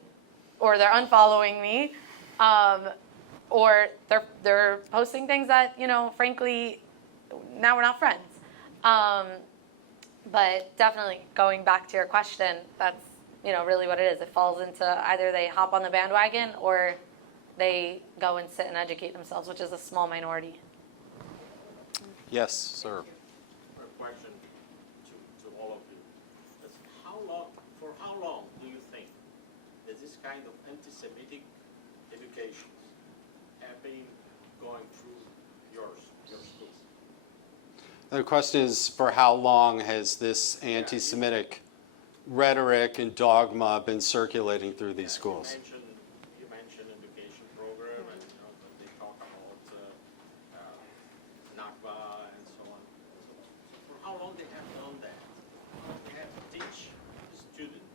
or they're unfollowing me, or they're posting things that, frankly, now we're not friends. But definitely going back to your question, that's really what it is. It falls into either they hop on the bandwagon or they go and sit and educate themselves, which is a small minority. Yes, sir. A question to all of you. For how long do you think that this kind of anti-Semitic educations have been going through your schools? The question is, for how long has this anti-Semitic rhetoric and dogma been circulating through these schools? You mentioned education program, and that they talk about Nakba and so on. For how long they have done that? They have to teach the students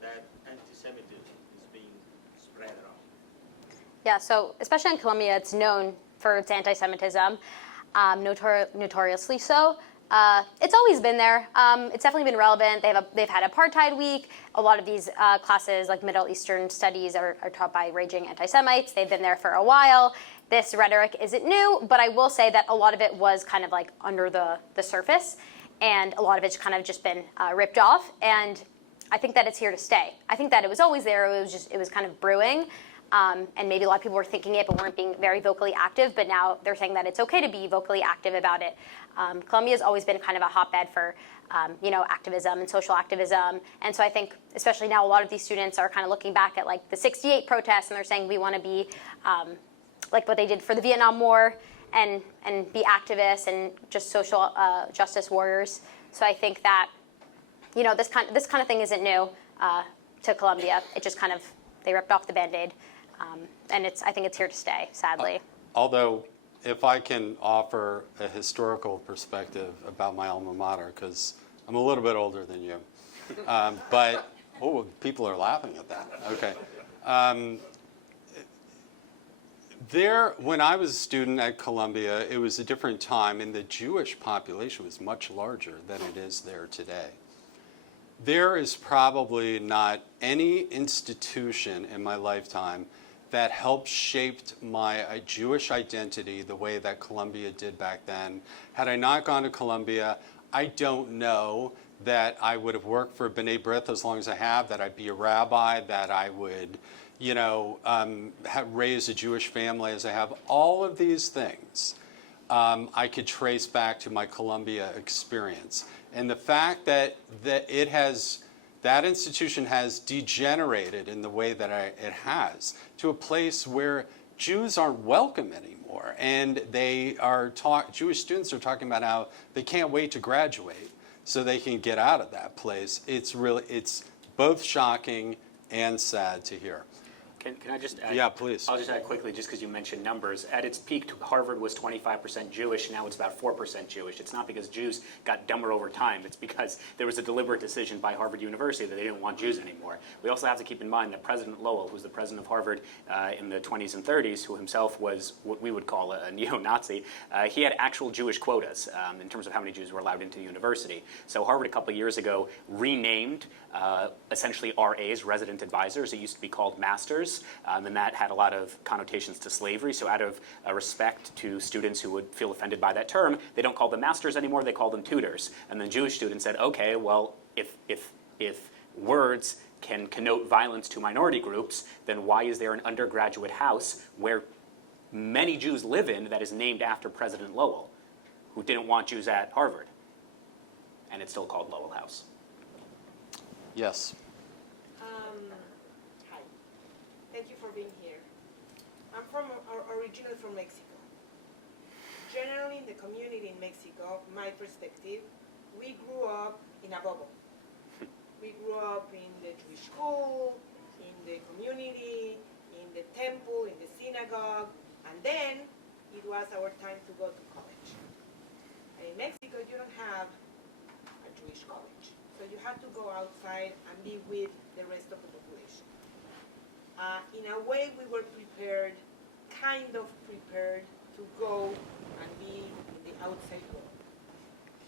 that anti-Semitism is being spread around. Yeah, so especially in Colombia, it's known for its anti-Semitism, notoriously so. It's always been there. It's definitely been relevant. They've had Apartheid Week. A lot of these classes, like Middle Eastern studies, are taught by raging anti-Semites. They've been there for a while. This rhetoric isn't new, but I will say that a lot of it was kind of like under the surface, and a lot of it's kind of just been ripped off. And I think that it's here to stay. I think that it was always there. It was kind of brewing. And maybe a lot of people were thinking it but weren't being very vocally active, but now they're saying that it's okay to be vocally active about it. Columbia's always been kind of a hotbed for activism and social activism. And so I think, especially now, a lot of these students are kind of looking back at like the '68 protests, and they're saying we want to be like what they did for the Vietnam War and be activists and just social justice warriors. So I think that, this kind of thing isn't new to Columbia. It just kind of, they ripped off the Band-Aid. And I think it's here to stay, sadly. Although, if I can offer a historical perspective about my alma mater, because I'm a little bit older than you, but people are laughing at that. Okay. When I was a student at Columbia, it was a different time, and the Jewish population was much larger than it is there today. There is probably not any institution in my lifetime that helped shape my Jewish identity the way that Columbia did back then. Had I not gone to Columbia, I don't know that I would have worked for B'nai B'rith as long as I have, that I'd be a rabbi, that I would, raise a Jewish family as I have. All of these things I could trace back to my Columbia experience. And the fact that that institution has degenerated in the way that it has to a place where Jews aren't welcome anymore. And Jewish students are talking about how they can't wait to graduate so they can get out of that place. It's both shocking and sad to hear. Can I just add? Yeah, please. I'll just add quickly, just because you mentioned numbers. At its peak, Harvard was 25% Jewish. Now it's about 4% Jewish. It's not because Jews got dumber over time. It's because there was a deliberate decision by Harvard University that they didn't want Jews anymore. We also have to keep in mind that President Lowell, who was the president of Harvard in the 20s and 30s, who himself was what we would call a neo-Nazi, he had actual Jewish quotas in terms of how many Jews were allowed into the university. So Harvard, a couple of years ago, renamed essentially RAs, resident advisors. It used to be called masters. And that had a lot of connotations to slavery. So out of respect to students who would feel offended by that term, they don't call them masters anymore, they call them tutors. And then Jewish students said, okay, well, if words can connote violence to minority groups, then why is there an undergraduate house where many Jews live in that is named after President Lowell, who didn't want Jews at Harvard? And it's still called Lowell House. Yes. Hi. Thank you for being here. I'm originally from Mexico. Generally, in the community in Mexico, my perspective, we grew up in a bubble. We grew up in the Jewish school, in the community, in the temple, in the synagogue, and then it was our time to go to college. And in Mexico, you don't have a Jewish college. So you have to go outside and be with the rest of the population. In a way, we were kind of prepared to go and be in the outside world.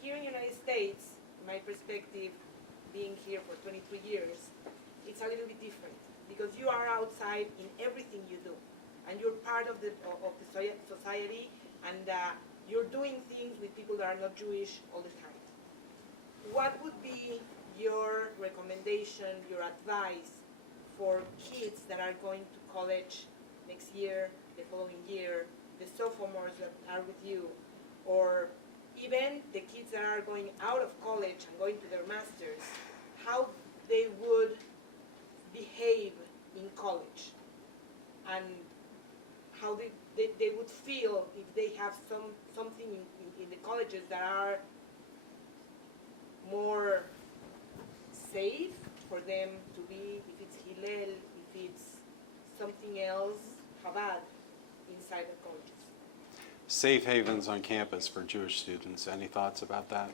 Here in the United States, my perspective, being here for 23 years, it's a little bit different because you are outside in everything you do, and you're part of the society, and you're doing things with people that are not Jewish all the time. What would be your recommendation, your advice for kids that are going to college next year, the following year, the sophomores that are with you, or even the kids that are going out of college and going to their masters, how they would behave in college, and how they would feel if they have something in the colleges that are more safe for them to be, if it's Hillel, if it's something else, Chabad, inside the colleges. Safe havens on campus for Jewish students. Any thoughts about that?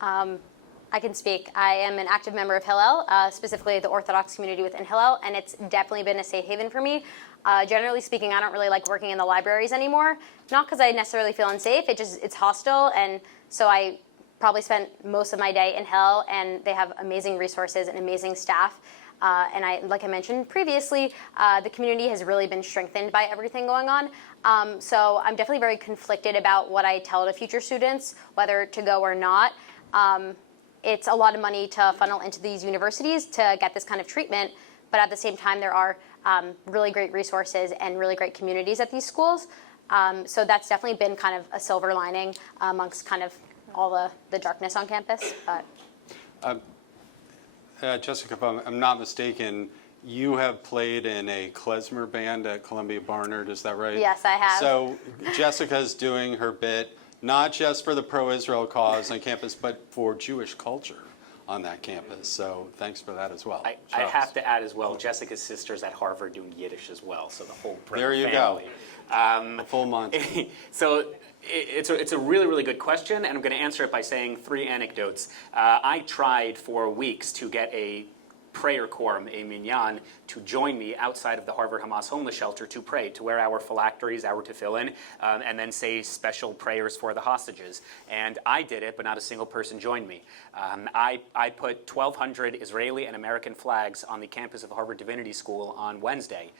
I can speak. I am an active member of Hillel, specifically the Orthodox community within Hillel, and it's definitely been a safe haven for me. Generally speaking, I don't really like working in the libraries anymore. Not because I necessarily feel unsafe, it's hostile, and so I probably spent most of my day in Hillel, and they have amazing resources and amazing staff. And like I mentioned previously, the community has really been strengthened by everything going on. So I'm definitely very conflicted about what I tell to future students, whether to go or not. It's a lot of money to funnel into these universities to get this kind of treatment, but at the same time, there are really great resources and really great communities at these schools. So that's definitely been kind of a silver lining amongst kind of all the darkness on campus. But Jessica, if I'm not mistaken, you have played in a klezmer band at Columbia Barnard, is that right? Yes, I have. So Jessica's doing her bit, not just for the pro-Israel cause on campus, but for Jewish culture on that campus. So thanks for that as well. I have to add as well, Jessica's sister's at Harvard doing Yiddish as well, so the whole Brenner There you family. go. A full month. So it's a really, really good question, and I'm going to answer it by saying 3 anecdotes. I tried for weeks to get a prayer quorum, a minyan, to join me outside of the Harvard Hamas homeless shelter to pray, to wear our phylacteries, our tefillin, and then say special prayers for the hostages. And I did it, but not a single person joined me. I put 1,200 Israeli and American flags on the campus of Harvard Divinity School on Wednesday.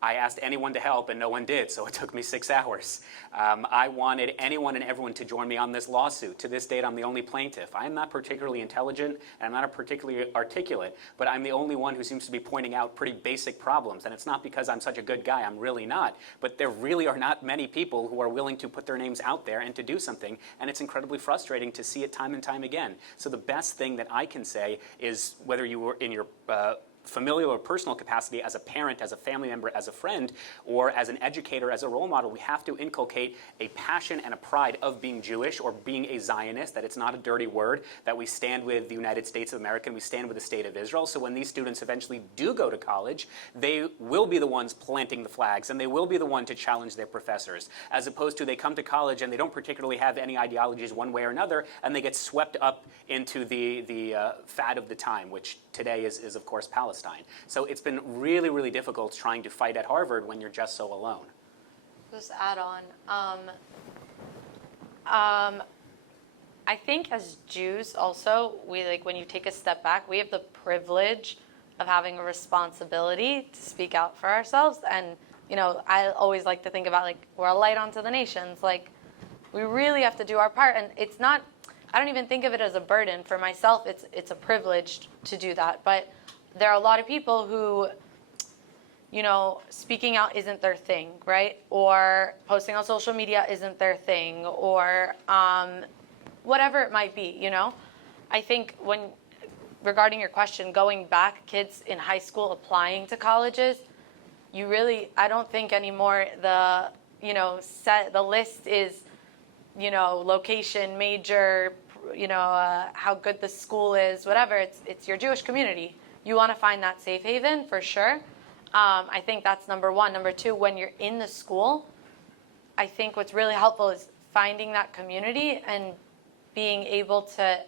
I asked anyone to help, and no one did, so it took me 6 hours. I wanted anyone and everyone to join me on this lawsuit. To this date, I'm the only plaintiff. I'm not particularly intelligent, and I'm not particularly articulate, but I'm the only one who seems to be pointing out pretty basic problems, and it's not because I'm such a good guy. I'm really not. But there really are not many people who are willing to put their names out there and to do something, and it's incredibly frustrating to see it time and time again. So the best thing that I can say is, whether you were in your familial or personal capacity, as a parent, as a family member, as a friend, or as an educator, as a role model, we have to inculcate a passion and a pride of being Jewish or being a Zionist, that it's not a dirty word, that we stand with the United States of America and we stand with the state of Israel. So when these students eventually do go to college, they will be the ones planting the flags, and they will be the one to challenge their professors, as opposed to they come to college and they don't particularly have any ideologies one way or another, and they get swept up into the fad of the time, which today is of course Palestine. So it's been really, really difficult trying to fight at Harvard when you're just so alone. Just add on. I think as Jews also, we when you take a step back, we have the privilege of having a responsibility to speak out for ourselves. And, I always like to think about we're a light unto the nations. We really have to do our part. And it's not, I don't even think of it as a burden. For myself, it's a privilege to do that. But there are a lot of people who, speaking out isn't their thing, right? Or posting on social media isn't their thing, or whatever it might be, I think regarding your question, going back, kids in high school applying to colleges, I don't think anymore the list is, location, major, how good the school is, whatever. It's your Jewish community. You want to find that safe haven for sure. I think that's number one. Number two, when you're in the school, I think what's really helpful is finding that community and being able to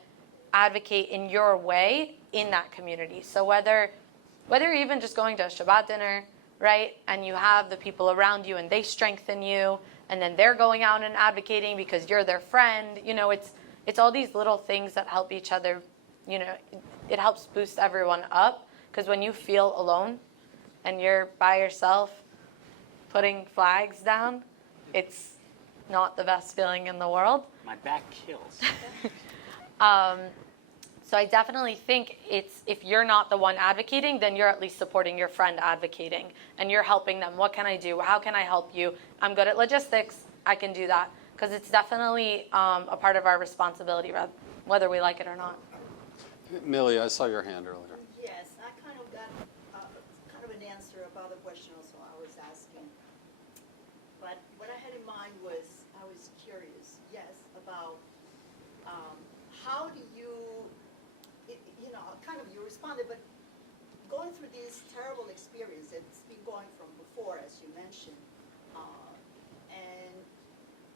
advocate in your way in that community. So whether you're even just going to a Shabbat dinner, right, and you have the people around you and they strengthen you, and then they're going out and advocating because you're their friend, it's all these little things that help each other. It helps boost everyone up, because when you feel alone and you're by yourself putting flags down, it's not the best feeling in the world. My back kills. So I definitely think if you're not the one advocating, then you're at least supporting your friend advocating, and you're helping them. What can I do? How can I help you? I'm good at logistics. I can do that, because it's definitely a part of our responsibility, whether we like it or not. Millie, I saw your hand earlier. Yes, I kind of got kind of an answer about the question also I was asking. But what I had in mind was, I was curious, yes, about how do you, kind of you responded, but going through this terrible experience that's been going from before, as you mentioned, and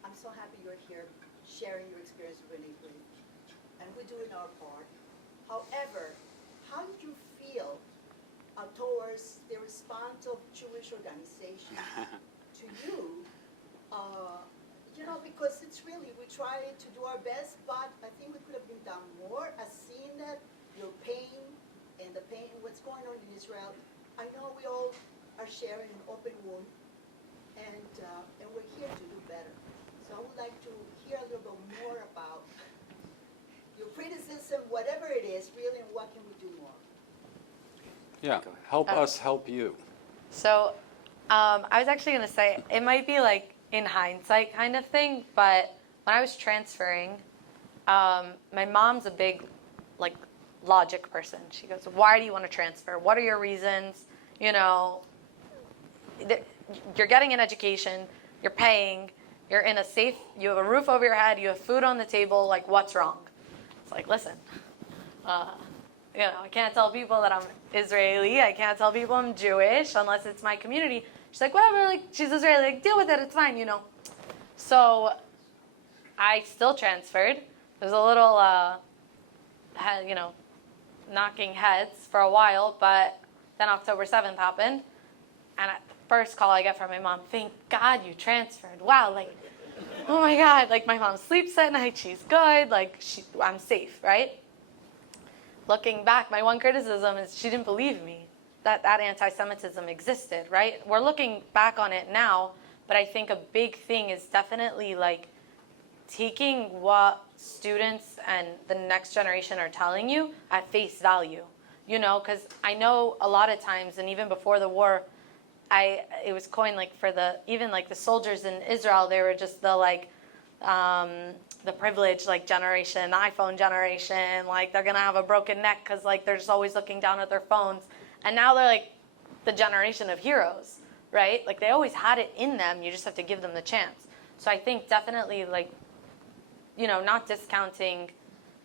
I'm so happy you're here sharing your experience with Renee, and we're doing our part. However, how did you feel towards the response of Jewish organizations to you? Because it's really, we try to do our best, but I think we could have been done more, as seeing that your pain and the pain, what's going on in Israel. I know we all are sharing an open wound, and we're here to do better. So I would like to hear a little bit more about your criticism, whatever it is, really, and what can we do more? Yeah, help us help you. So I was actually going to say, it might be like in hindsight kind of thing, but when I was transferring, my mom's a big like logic person. She goes, why do you want to transfer? What are your reasons? You know, you're getting an education, you're paying, you're in a safe, you have a roof over your head, you have food on the table, like what's wrong? It's like, listen, you know, I can't tell people that I'm Israeli, I can't tell people I'm Jewish unless it's my community. She's like, whatever, like she's Israeli, like deal with it, it's fine, you know. So I still transferred. There's a little, you know, knocking heads for a while, but then October 7th happened, and at the first call I get from my mom, thank God you transferred. Wow, like, oh my God, like my mom sleeps at night, she's good, like I'm safe, right? Looking back, my one criticism is she didn't believe me that anti-Semitism existed, right? We're looking back on it now, but I think a big thing is definitely like taking what students and the next generation are telling you at face value, you know, because I know a lot of times, and even before the war, it was coined like for even like the soldiers in Israel, they were just the like the privileged like generation, the iPhone generation, like they're gonna have a broken neck because like they're just always looking down at their phones, and now they're like the generation of heroes, right? Like they always had it in them, you just have to give them the chance. So I think definitely like, you know, not discounting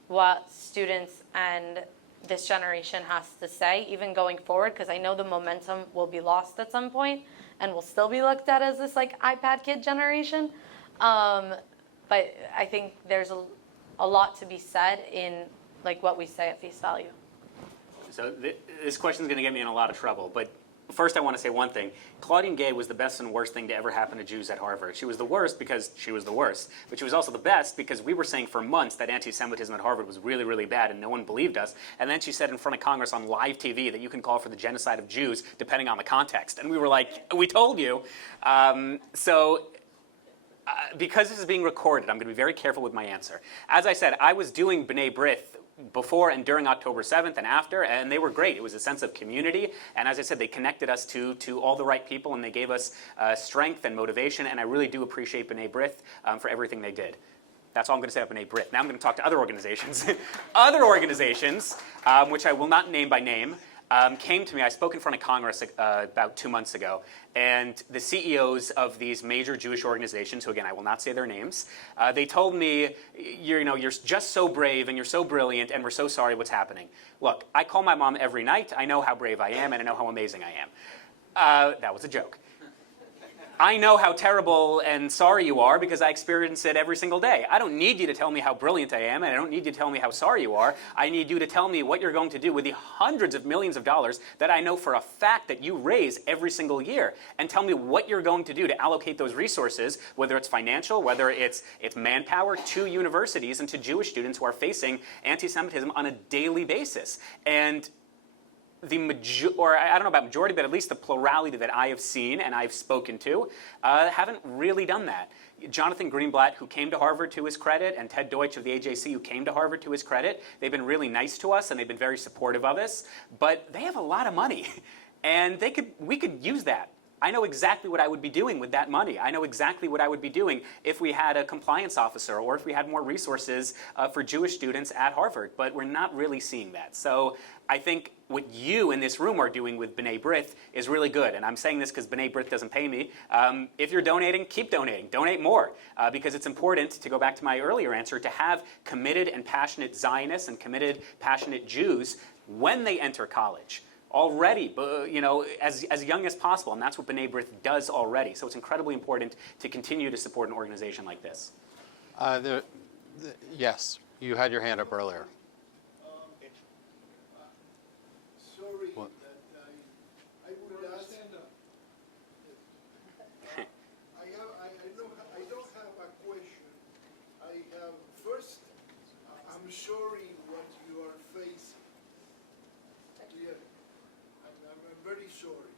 what students and this generation has to say, even going forward, because I know the momentum will be lost at some point and will still be looked at as this like iPad kid generation. But I think there's a lot to be said in like what we say at face value. So this question is going to get me in a lot of trouble, but first I want to say one thing. Claudine Gay was the best and worst thing to ever happen to Jews at Harvard. She was the worst because she was the worst, but she was also the best because we were saying for months that anti-Semitism at Harvard was really, really bad and no one believed us. And then she said in front of Congress on live TV that you can call for the genocide of Jews depending on the context. And we were like, we told you. Because this is being recorded, I'm going to be very careful with my answer. As I said, I was doing B'nai B'rith before and during October 7th and after, and they were great. It was a sense of community, and as I said, they connected us to all the right people, and they gave us strength and motivation, and I really do appreciate B'nai B'rith for everything they did. That's all I'm going to say about B'nai B'rith. Now I'm going to talk to other organizations. Other organizations, which I will not name by name, came to me. I spoke in front of Congress about 2 months ago, and the CEOs of these major Jewish organizations, who again I will not say their names, they told me, you're just so brave and you're so brilliant, and we're so sorry what's happening. Look, I call my mom every night. I know how brave I am, and I know how amazing I am. That was a joke. I know how terrible and sorry you are because I experience it every single day. I don't need you to tell me how brilliant I am, and I don't need you to tell me how sorry you are. I need you to tell me what you're going to do with the hundreds of millions of dollars that I know for a fact that you raise every single year, and tell me what you're going to do to allocate those resources, whether it's financial, whether it's manpower, to universities and to Jewish students who are facing anti-Semitism on a daily basis. And I don't know about majority, but at least the plurality that I have seen and I've spoken to haven't really done that. Jonathan Greenblatt, who came to Harvard to his credit, and Ted Deutsch of the AJC, who came to Harvard to his credit, they've been really nice to us and they've been very supportive of us, but they have a lot of money, and we could use that. I know exactly what I would be doing with that money. I know exactly what I would be doing if we had a compliance officer or if we had more resources for Jewish students at Harvard, but we're not really seeing that. So I think what you in this room are doing with B'nai B'rith is really good, and I'm saying this because B'nai B'rith doesn't pay me. If you're donating, keep donating. Donate more, because it's important, to go back to my earlier answer, to have committed and passionate Zionists and committed, passionate Jews when they enter college. Already, as young as possible, and that's what B'nai B'rith does already. So it's incredibly important to continue to support an organization like this. Yes, you had your hand up earlier. Sorry What? that I would ask. I don't have a question. First, I'm sorry what you are facing. Yeah. I'm very sorry.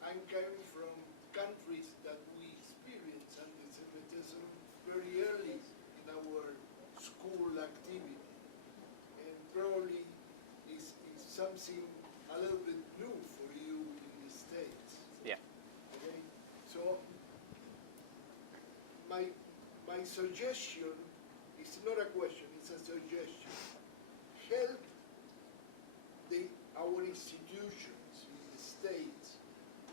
I'm coming from countries that we experience anti-Semitism very early in our school activity, and probably is something a little bit suggestion is not a question, it's a suggestion. Help our institutions in the States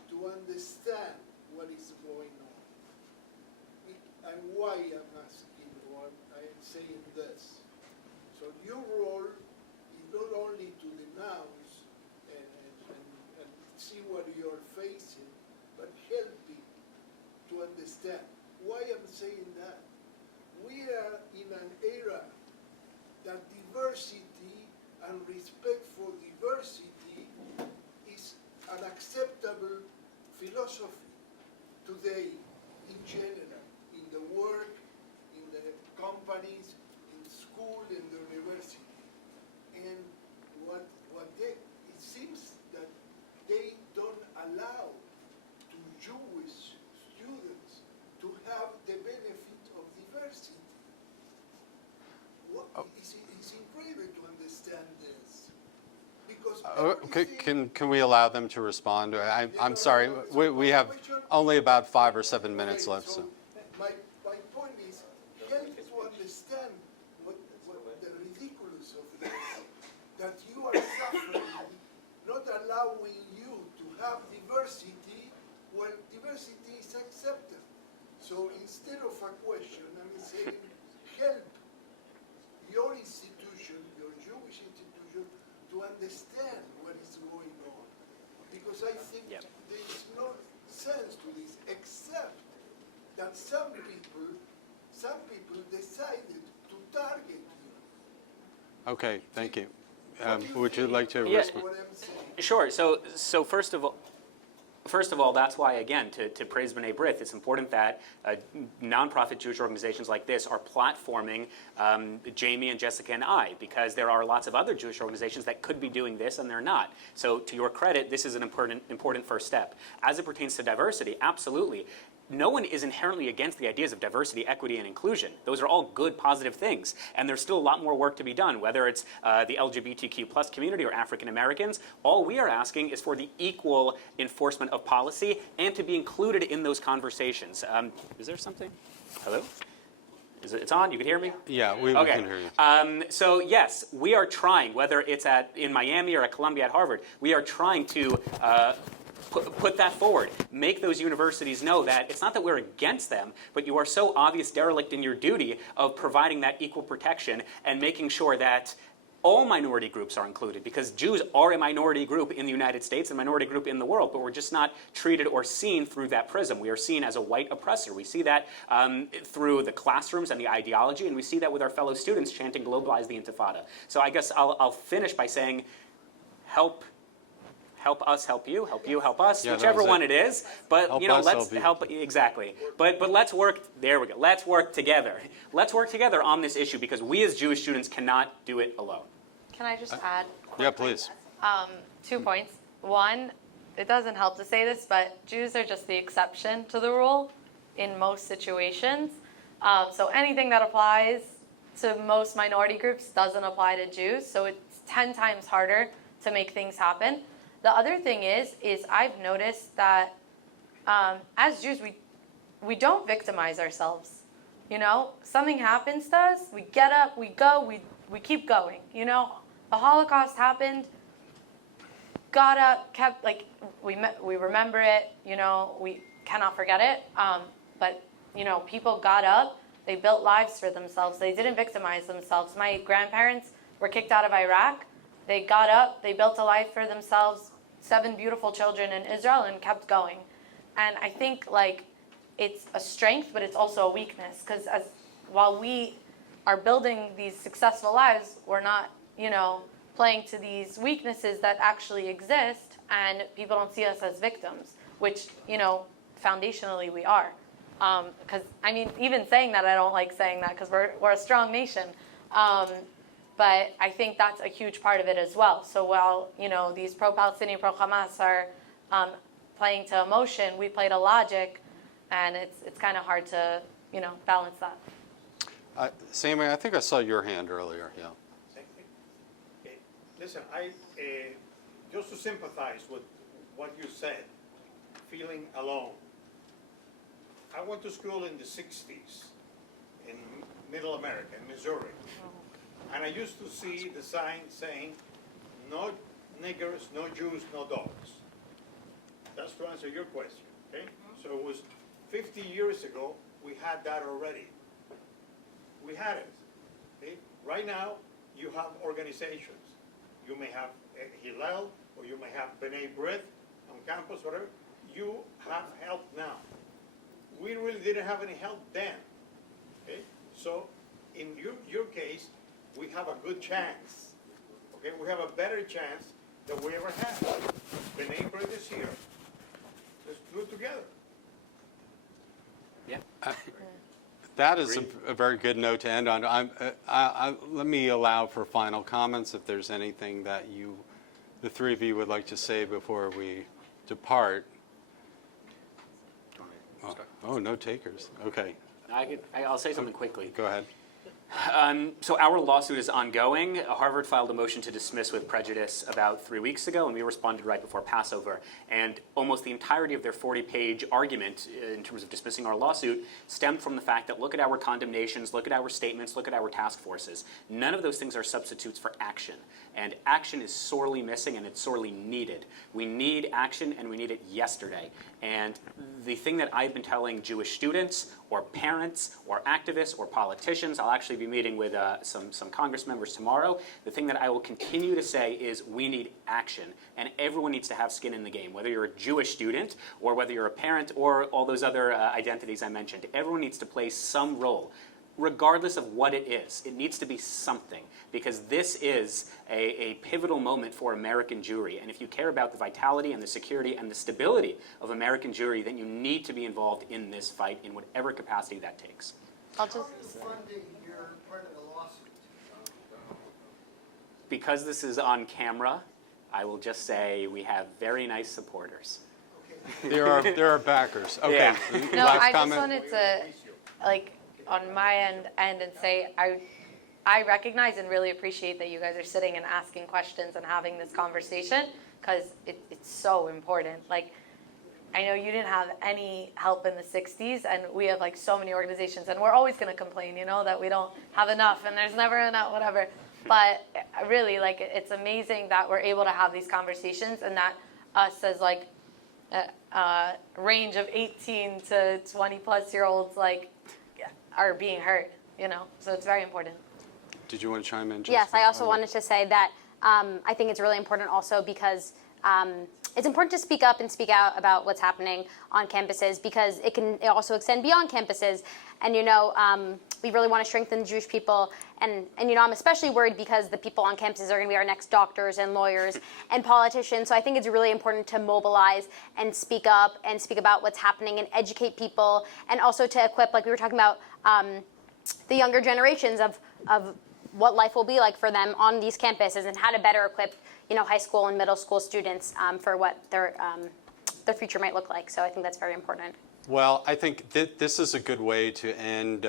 to understand what is going on. And why I'm asking, or I am saying this. So your role is not only to denounce and see what you're facing, but helping to understand. Why I'm saying that? We are in an era that diversity and respect for diversity is an acceptable philosophy today in general, in the work, in the companies, in school, in the university. And it seems that they don't allow to Jewish students to have the benefit of diversity. It's incredible to understand this. Because Okay, can we allow them to respond? I'm sorry, we have only about 5 or 7 minutes left. So. My point is, help to understand what the ridiculous of this, that you are suffering, not allowing you to have diversity, when diversity is accepted. So instead of a question, I'm saying, help your institution, your Jewish institution, to understand what is going on. Because I think there is no sense to this, except that some people decided to target you. Okay, thank you. Would you like to respond? What I'm saying? Sure. So first of all, that's why, again, to praise B'nai B'rith, it's important that nonprofit Jewish organizations like this are platforming Jamie and Jessica and I, because there are lots of other Jewish organizations that could be doing this and they're not. So to your credit, this is an important first step. As it pertains to diversity, absolutely. No one is inherently against the ideas of diversity, equity, and inclusion. Those are all good, positive things. And there's still a lot more work to be done, whether it's the LGBTQ plus community or African Americans. All we are asking is for the equal enforcement of policy and to be included in those conversations. Is there something? Hello? It's on? You can hear me? Yeah, we Okay. can hear you. So yes, we are trying, whether it's in Miami or at Columbia, at Harvard, we are trying to put that forward. Make those universities know that it's not that we're against them, but you are so obvious derelict in your duty of providing that equal protection and making sure that all minority groups are included, because Jews are a minority group in the United States and a minority group in the world, but we're just not treated or seen through that prism. We are seen as a white oppressor. We see that through the classrooms and the ideology, and we see that with our fellow students chanting "Globalize the Intifada." So I guess I'll finish by saying, help us, help you, help us, Yeah, whichever that was one it. it is. But Help let's us, help you. exactly. But let's work. There we go. Let's work together. Let's work together on this issue, because we as Jewish students cannot do it alone. Can I just add? Yeah, please. 2 points. One, it doesn't help to say this, but Jews are just the exception to the rule in most situations. So anything that applies to most minority groups doesn't apply to Jews. So it's 10 times harder to make things happen. The other thing is I've noticed that as Jews, we don't victimize ourselves. You know, something happens to us, we get up, we go, we keep going. You know, the Holocaust happened, got up, kept, we remember it, you know, we cannot forget it. But, you know, people got up, they built lives for themselves, they didn't victimize themselves. My grandparents were kicked out of Iraq. They got up, they built a life for themselves, 7 beautiful children in Israel, and kept going. And I think, it's a strength, but it's also a weakness, because while we are building these successful lives, we're not, you know, playing to these weaknesses that actually exist, and people don't see us as victims, which, you know, foundationally we are. Because, I mean, even saying that, I don't like saying that, because we're a strong nation. But I think that's a huge part of it as well. So while, you know, these pro-Palestinian, pro-Hamas are playing to emotion, we play to logic, and it's kind of hard to, you know, balance that. Sammy, I think I saw your hand earlier. Yeah. Listen, I just to sympathize with what you said, feeling alone. I went to school in the 60s, in Middle America, in Missouri. And I used to see the sign saying, no niggers, no Jews, no dogs. That's to answer your question, okay? So it was 50 years ago, we had that already. We had it, okay? Right now, you have organizations. You may have Hillel, or you may have B'nai B'rith on campus, whatever. You have help now. We really didn't have any help then, okay? So in your case, we have a good chance, okay? We have a better chance than we ever had. B'nai B'rith is here. Let's do it together. Yeah. That is a very good note to end on. Let me allow for final comments if there's anything that the three of you would like to say before we depart. Oh, no takers. Okay, I'll say something quickly. go ahead. So our lawsuit is ongoing. Harvard filed a motion to dismiss with prejudice about 3 weeks ago, and we responded right before Passover. And almost the entirety of their 40-page argument in terms of dismissing our lawsuit stemmed from the fact that look at our condemnations, look at our statements, look at our task forces. None of those things are substitutes for action. And action is sorely missing, and it's sorely needed. We need action, and we need it yesterday. And the thing that I've been telling Jewish students or parents or activists or politicians, I'll actually be meeting with some Congress members tomorrow, the thing that I will continue to say is we need action. And everyone needs to have skin in the game, whether you're a Jewish student or whether you're a parent or all those other identities I mentioned. Everyone needs to play some role, regardless of what it is. It needs to be something, because this is a pivotal moment for American Jewry. And if you care about the vitality and the security and the stability of American Jewry, then you need to be involved in this fight in whatever capacity that takes. I'll just. How are you funding your part of the lawsuit? Because this is on camera, I will just say we have very nice supporters. There are backers. Okay. Yeah. No, Last I just comment? wanted to, like, on my end and say I recognize and really appreciate that you guys are sitting and asking questions and having this conversation, because it's so important. Like, I know you didn't have any help in the 60s, and we have like so many organizations, and we're always going to complain, that we don't have enough and there's never enough, whatever. But really, like, it's amazing that we're able to have these conversations, and that us as like range of 18 to 20 plus year olds like are being heard, so it's very important. Did you want to chime in? Yes, Jessica? I also Okay. wanted to say that I think it's really important also because it's important to speak up and speak out about what's happening on campuses, because it can also extend beyond campuses. And, we really want to strengthen the Jewish people. And I'm especially worried because the people on campuses are going to be our next doctors and lawyers and politicians. So I think it's really important to mobilize and speak up and speak about what's happening and educate people, and also to equip, like we were talking about, the younger generations of what life will be like for them on these campuses, and how to better equip, high school and middle school students for what their future might look like. So I think that's very important. Well, I think this is a good way to end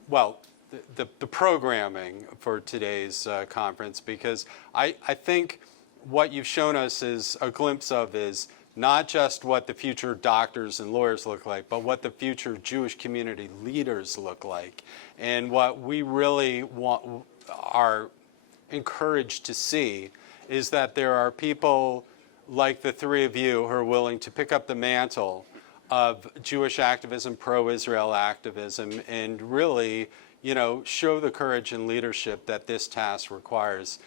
the programming for today's conference, because I think what you've shown us is a glimpse of is not just what the future doctors and lawyers look like, but what the future Jewish community leaders look like. And what we really are encouraged to see is that there are people like the three of you who are willing to pick up the mantle of Jewish activism, pro-Israel activism, and really, show the courage and leadership that this task requires.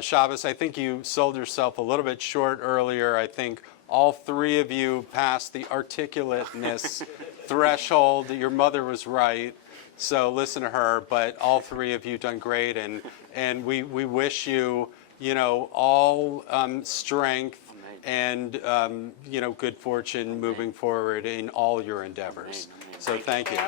Shabbos, I think you sold yourself a little bit short earlier. I think all three of you passed the articulateness threshold. Your mother was right, so listen to her. But all three of you done great, and we wish you, all strength and good fortune moving forward in all your endeavors. So thank you.